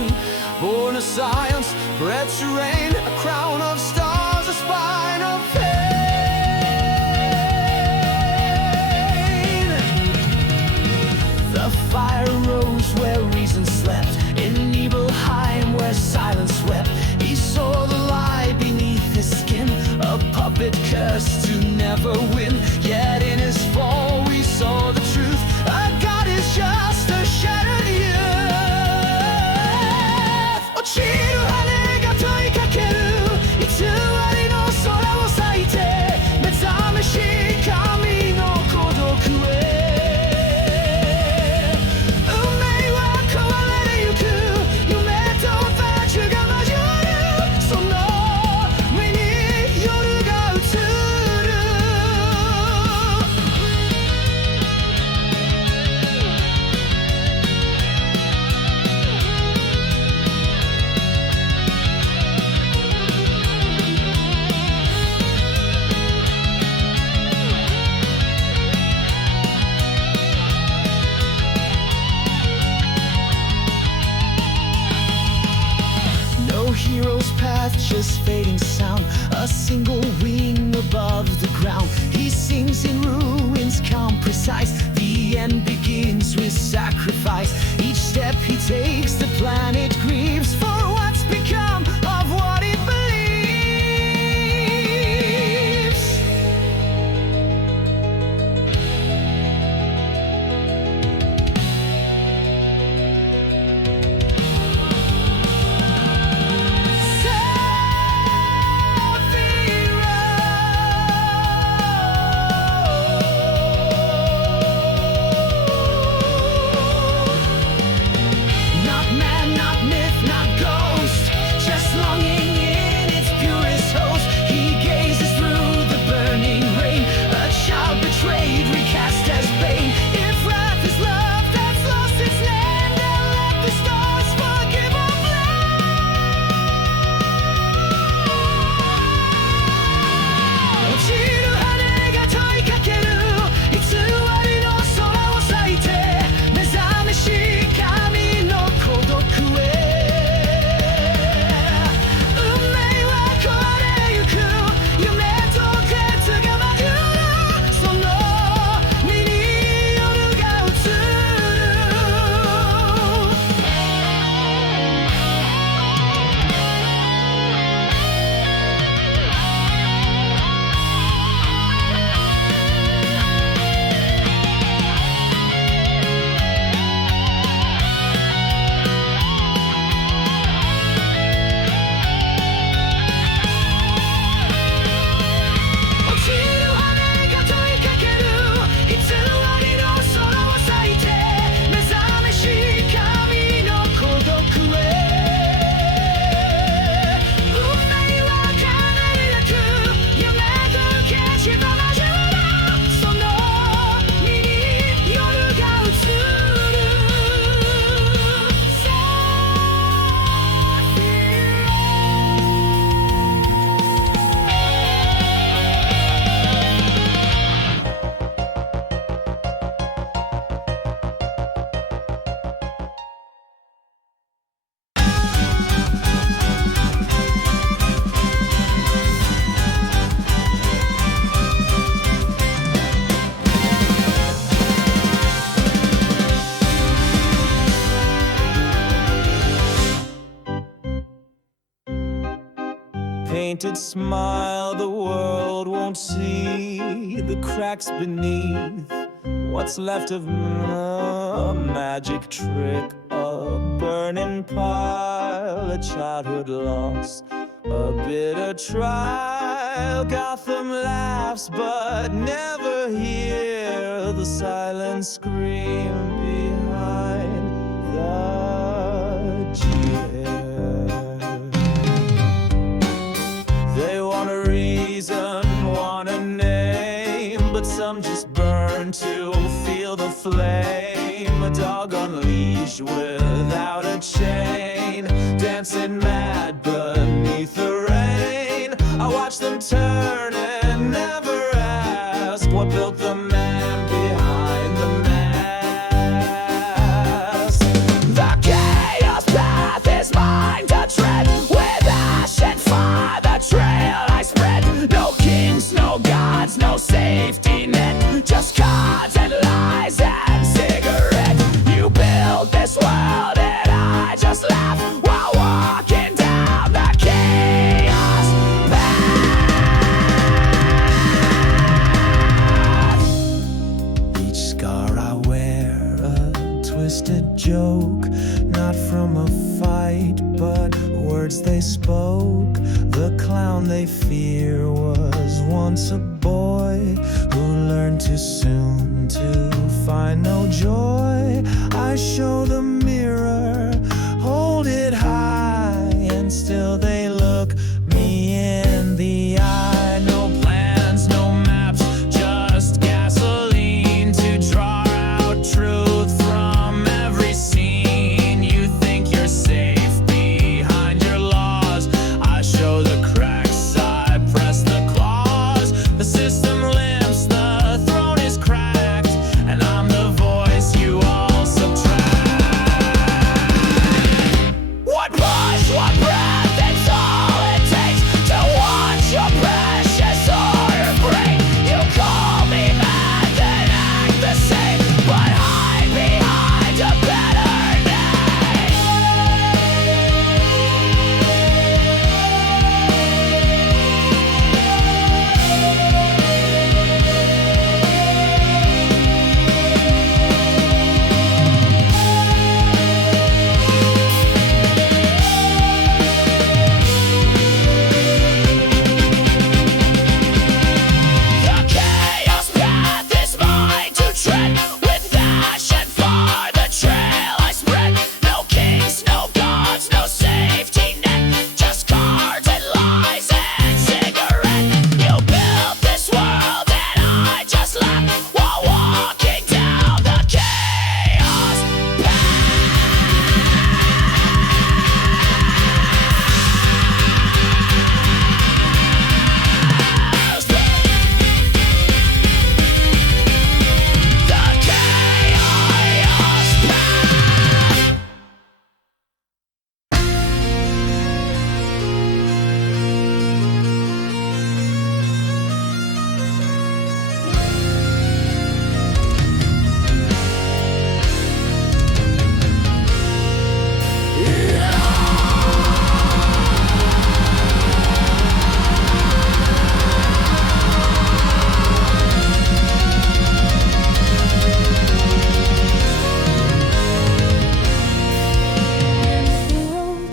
Born of science, bred to reign, a crown of stars, a spine of pain. The fire rose where reason slept, in Nibelheim where silence wept. He saw the lie beneath his skin, a puppet cursed to never win. Yet in his fall we saw the truth, a god is just a shattered youth. 落ちる羽が問いかける、偽りの空を裂いて目覚めし神の孤独へ。運命は壊れてゆく、夢とバチが交わる、その目に夜が映る。No hero's path, just fading sound, a single wing above the ground. He sings in ruins, count precise. The end begins with sacrifice. Each step he takes, the planet grieves for what's become of what it believes. Not man, not myth, not ghost, just longing in its purest host. He gazes through the burning rain, a child betrayed, recast as bane. If wrath is love that's lost its name, then let the stars forgive or blame. 落ちる羽が問いかける、偽りの空を裂いて目覚めし神の孤独へ。運命は壊れゆく、夢と決が交わる、その目に夜が映る。落ちる羽が問いかける、偽りの空を裂いて目覚めし神の孤独へ。運命は叶いなく、夢と決が交わる、その身に夜が映る。Painted smile, the world won't see the cracks beneath what's left of a magic trick, a burning pile, a childhood loss, a bitter trial. Gotham laughs, but never hear the silent scream behind the chair. They want a reason, want a name, but some just burn to feel the flame. A dog on leash without a chain, dancing mad beneath the rain. I watch watch them turn and never ask what built the man behind the mask. The chaos path is mine to tread. With ash and fire the trail I spread. No kings, no gods, no safety net. Just cards and lies and cigarette. You build this world and I just laugh while walking down the chaos path. Each scar I wear a twisted joke, not from a fight, but words they spoke. The clown they fear was once a boy who learned too soon to find no joy. I show the mirror, hold it high, and still they look me in the eye. No plans, no maps, just gasoline to draw out truth from every scene. You think you're safe behind your laws. I show the cracks, I press the claws. The system limps, the throne is cracked, and I'm the voice you all subtract. One push, one breath, that's all it takes to watch your precious order break. You call me mad, then act the same, but hide behind a better name. The chaos path is mine to tread. With ash and fire the trail I spread. No kings, no gods, no safety net. Just cards and lies and cigarette. You built this world and I just laugh while walking down the chaos path. The chaos path.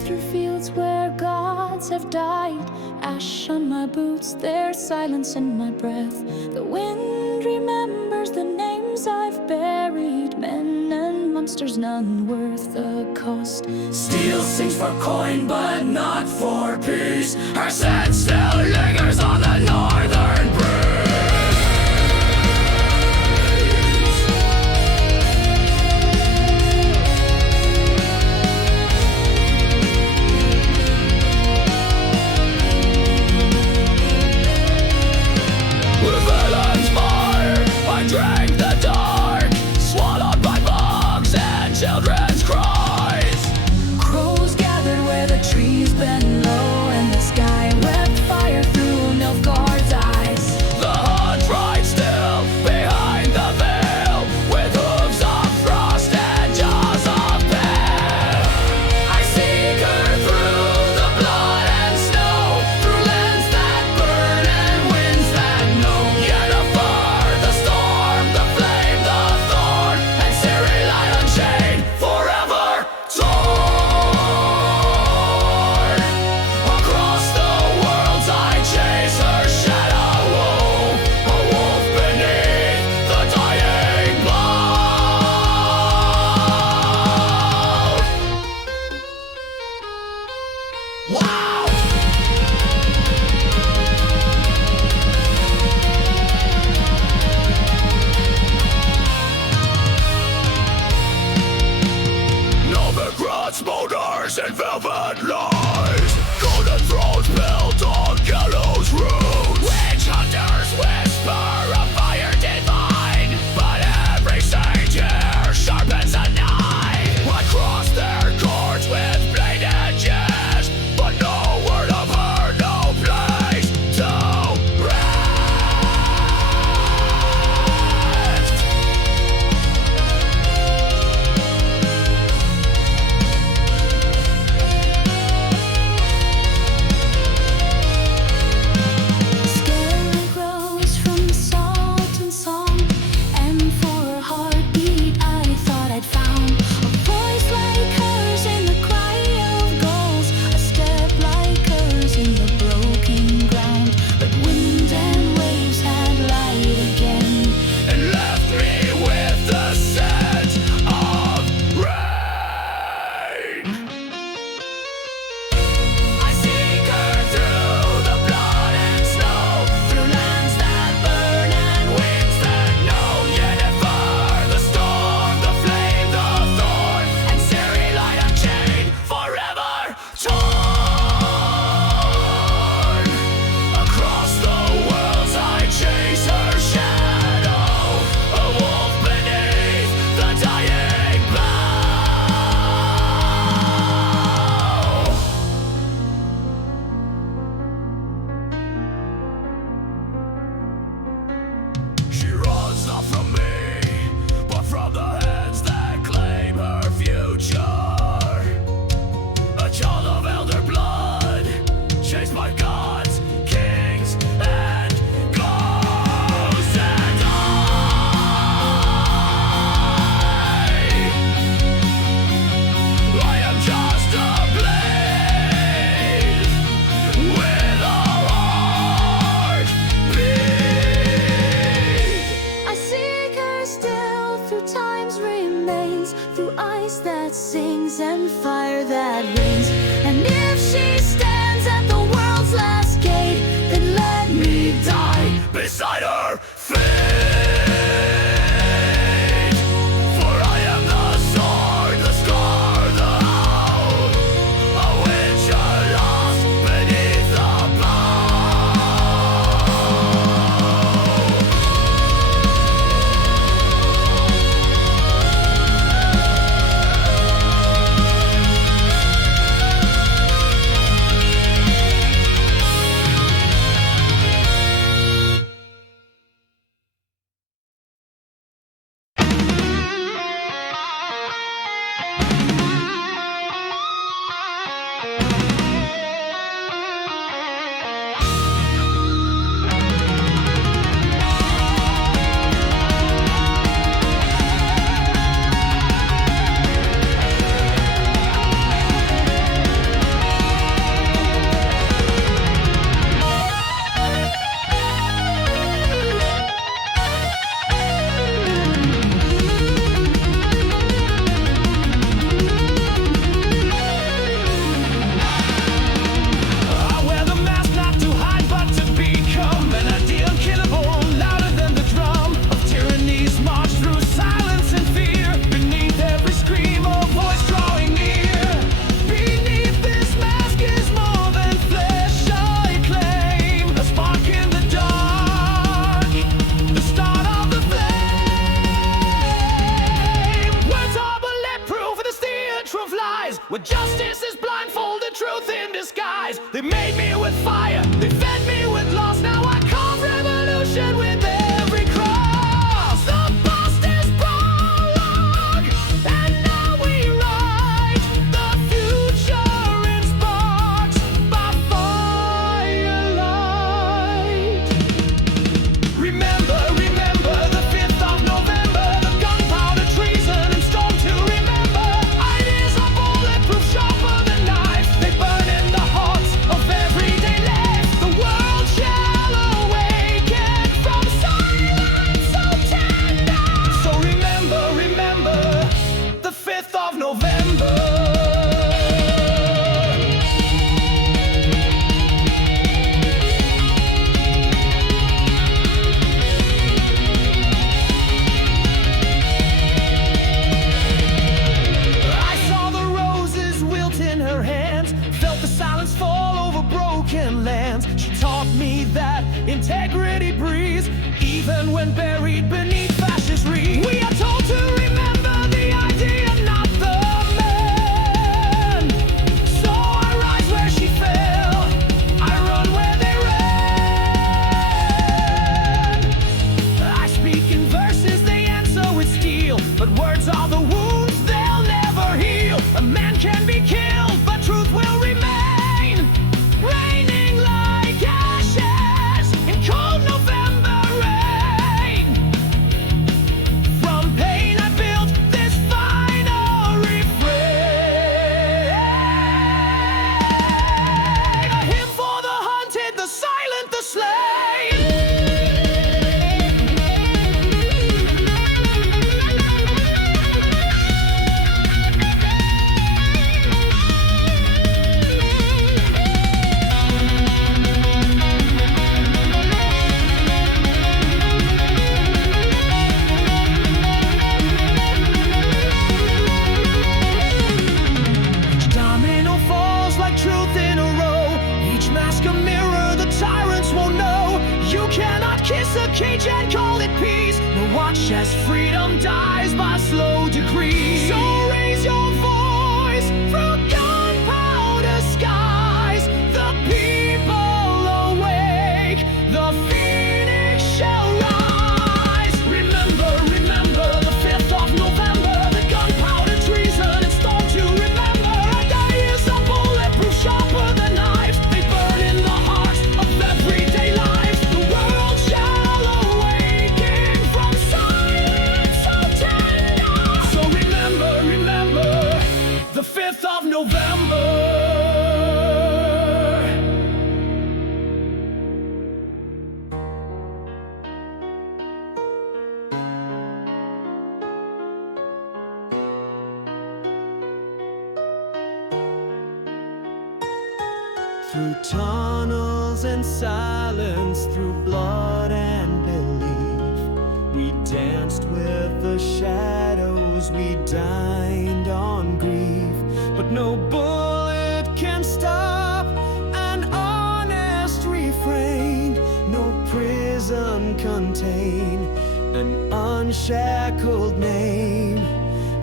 Through fields where gods have died, ash on my boots, there's silence in my breath. The wind remembers the names I've buried, men and monsters, none worth the cost. Steel sings for coin, but not for peace. Her scent still lingers on the northern breeze. With Elen's fire, I drank the dark, swallowed by bugs and children's cries. Crows gathered where the trees bend low, and the sky wept fire. feed me with fire, they fed me with loss. Now I carve revolution with every cross. The past is prologue, and now we write the future in sparks by firelight. Remember, remember the 5th of November, the gunpowder, treason, and storm to remember. Ideas are bulletproof, sharper than knives. They burn in the hearts of everyday life. The world shall awaken from silence so tender. So remember, remember the 5th of November. I saw the roses wilt in her hands, felt the silence fall over broken lands. She taught me that integrity breathes, even when buried beneath fascistry. We are told to remember the idea, not the man. So I rise where she fell, I run where they ran. I speak in verses, they answer with steel, but words are the wounds they'll never heal. A man can be killed, but truth will remain, raining like ashes in cold November rain. From pain I built this final refrain, a hymn for the hunted, the silent, the slain. Domino falls like truth in a row. Each mask a mirror, the tyrants won't know. You cannot kiss a cage and call it peace. No watch as freedom dies by slow decree. So raise your voice through gunpowder skies. The people awake, the phoenix shall rise. Remember, remember the 5th of November, the gunpowder, treason, and storm to remember. Ideas are bulletproof, sharper than knives. They burn in the hearts of everyday life. The world shall awaken from silence so tender. So remember, remember the 5th of November. Through tunnels and silence, through blood and belief, we danced with the shadows, we dined on grief. But no bullet can stop an honest refrain, no prison contain an unshackled name.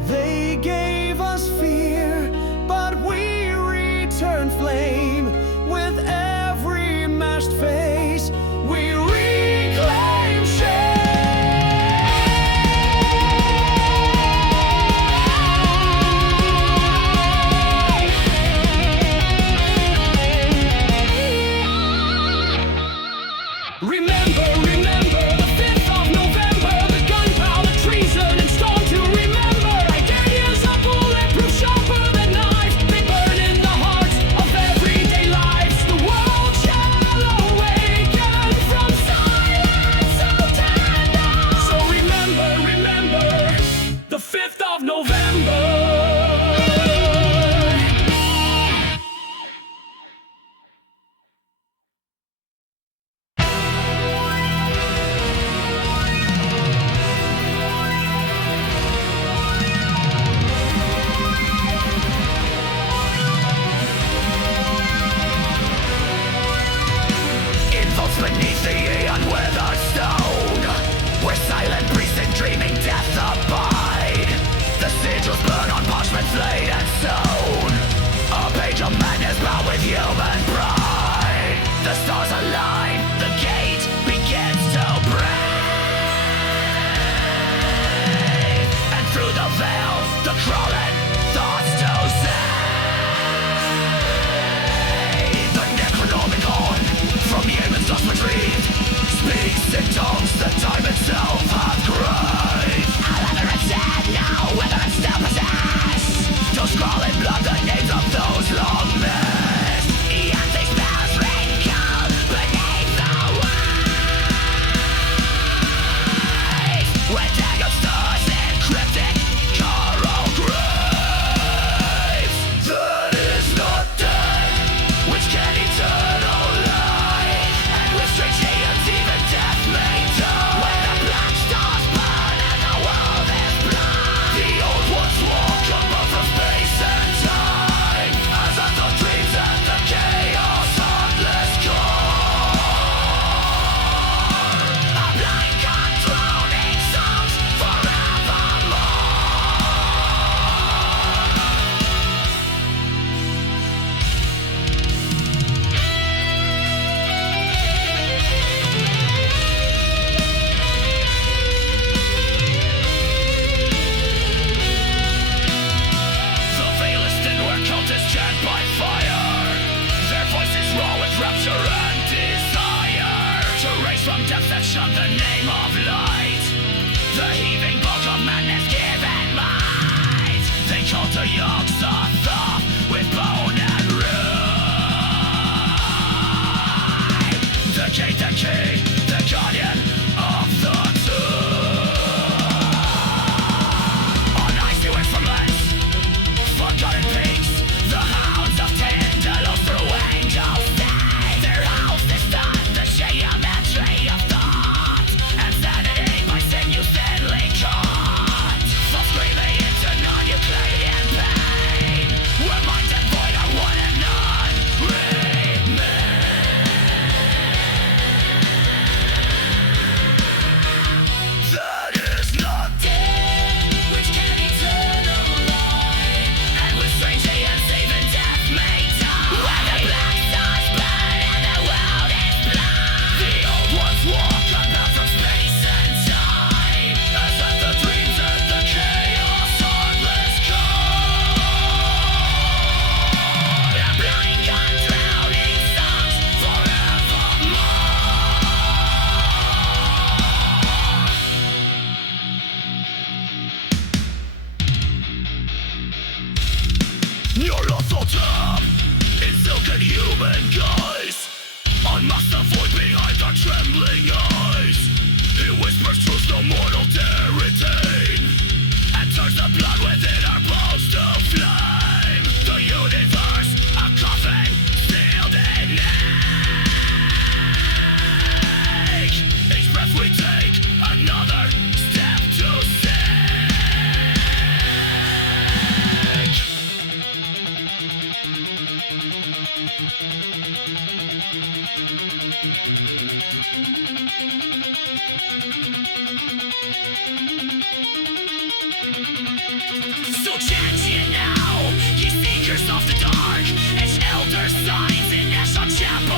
They gave us fear, but we returned flame. With every mashed face, we reclaim Remember, remember the 5th of November, the gunpowder, treason, and storm to remember. Ideas are bulletproof, sharper than knives. They burn in the hearts of everyday lives. The world shall awake. the name of light, the heaving bulk of madness given might. They call to yokes of thought with bone and ride. The gate, the key, the guardian of the tomb. On icy instruments, forgotten peaks, the hounds of Tindalus through angels stay. Their house is not the geometry of thought, and sanity by sinew thinly caught. Fall screaming into non-Euclidean pain, where mind and void are one and none remain. That is not dead, which can eternal lie, and with strangely unsaving death may die. Where the black stars burn and the world is blind, the old ones walk about from space and time, as if the dreams and the chaos heartless God. A blind gun drowning songs forevermore. You're also top in silken human guise, unmasked the void behind our trembling eyes. He whispers truths no mortal dare retain, and turns the blood within our bones to flame. The universe, a coffin sealed in ink. Each breath we take, another step to sink. So chant ye now, ye seekers of the dark, as elder signs in national chapel.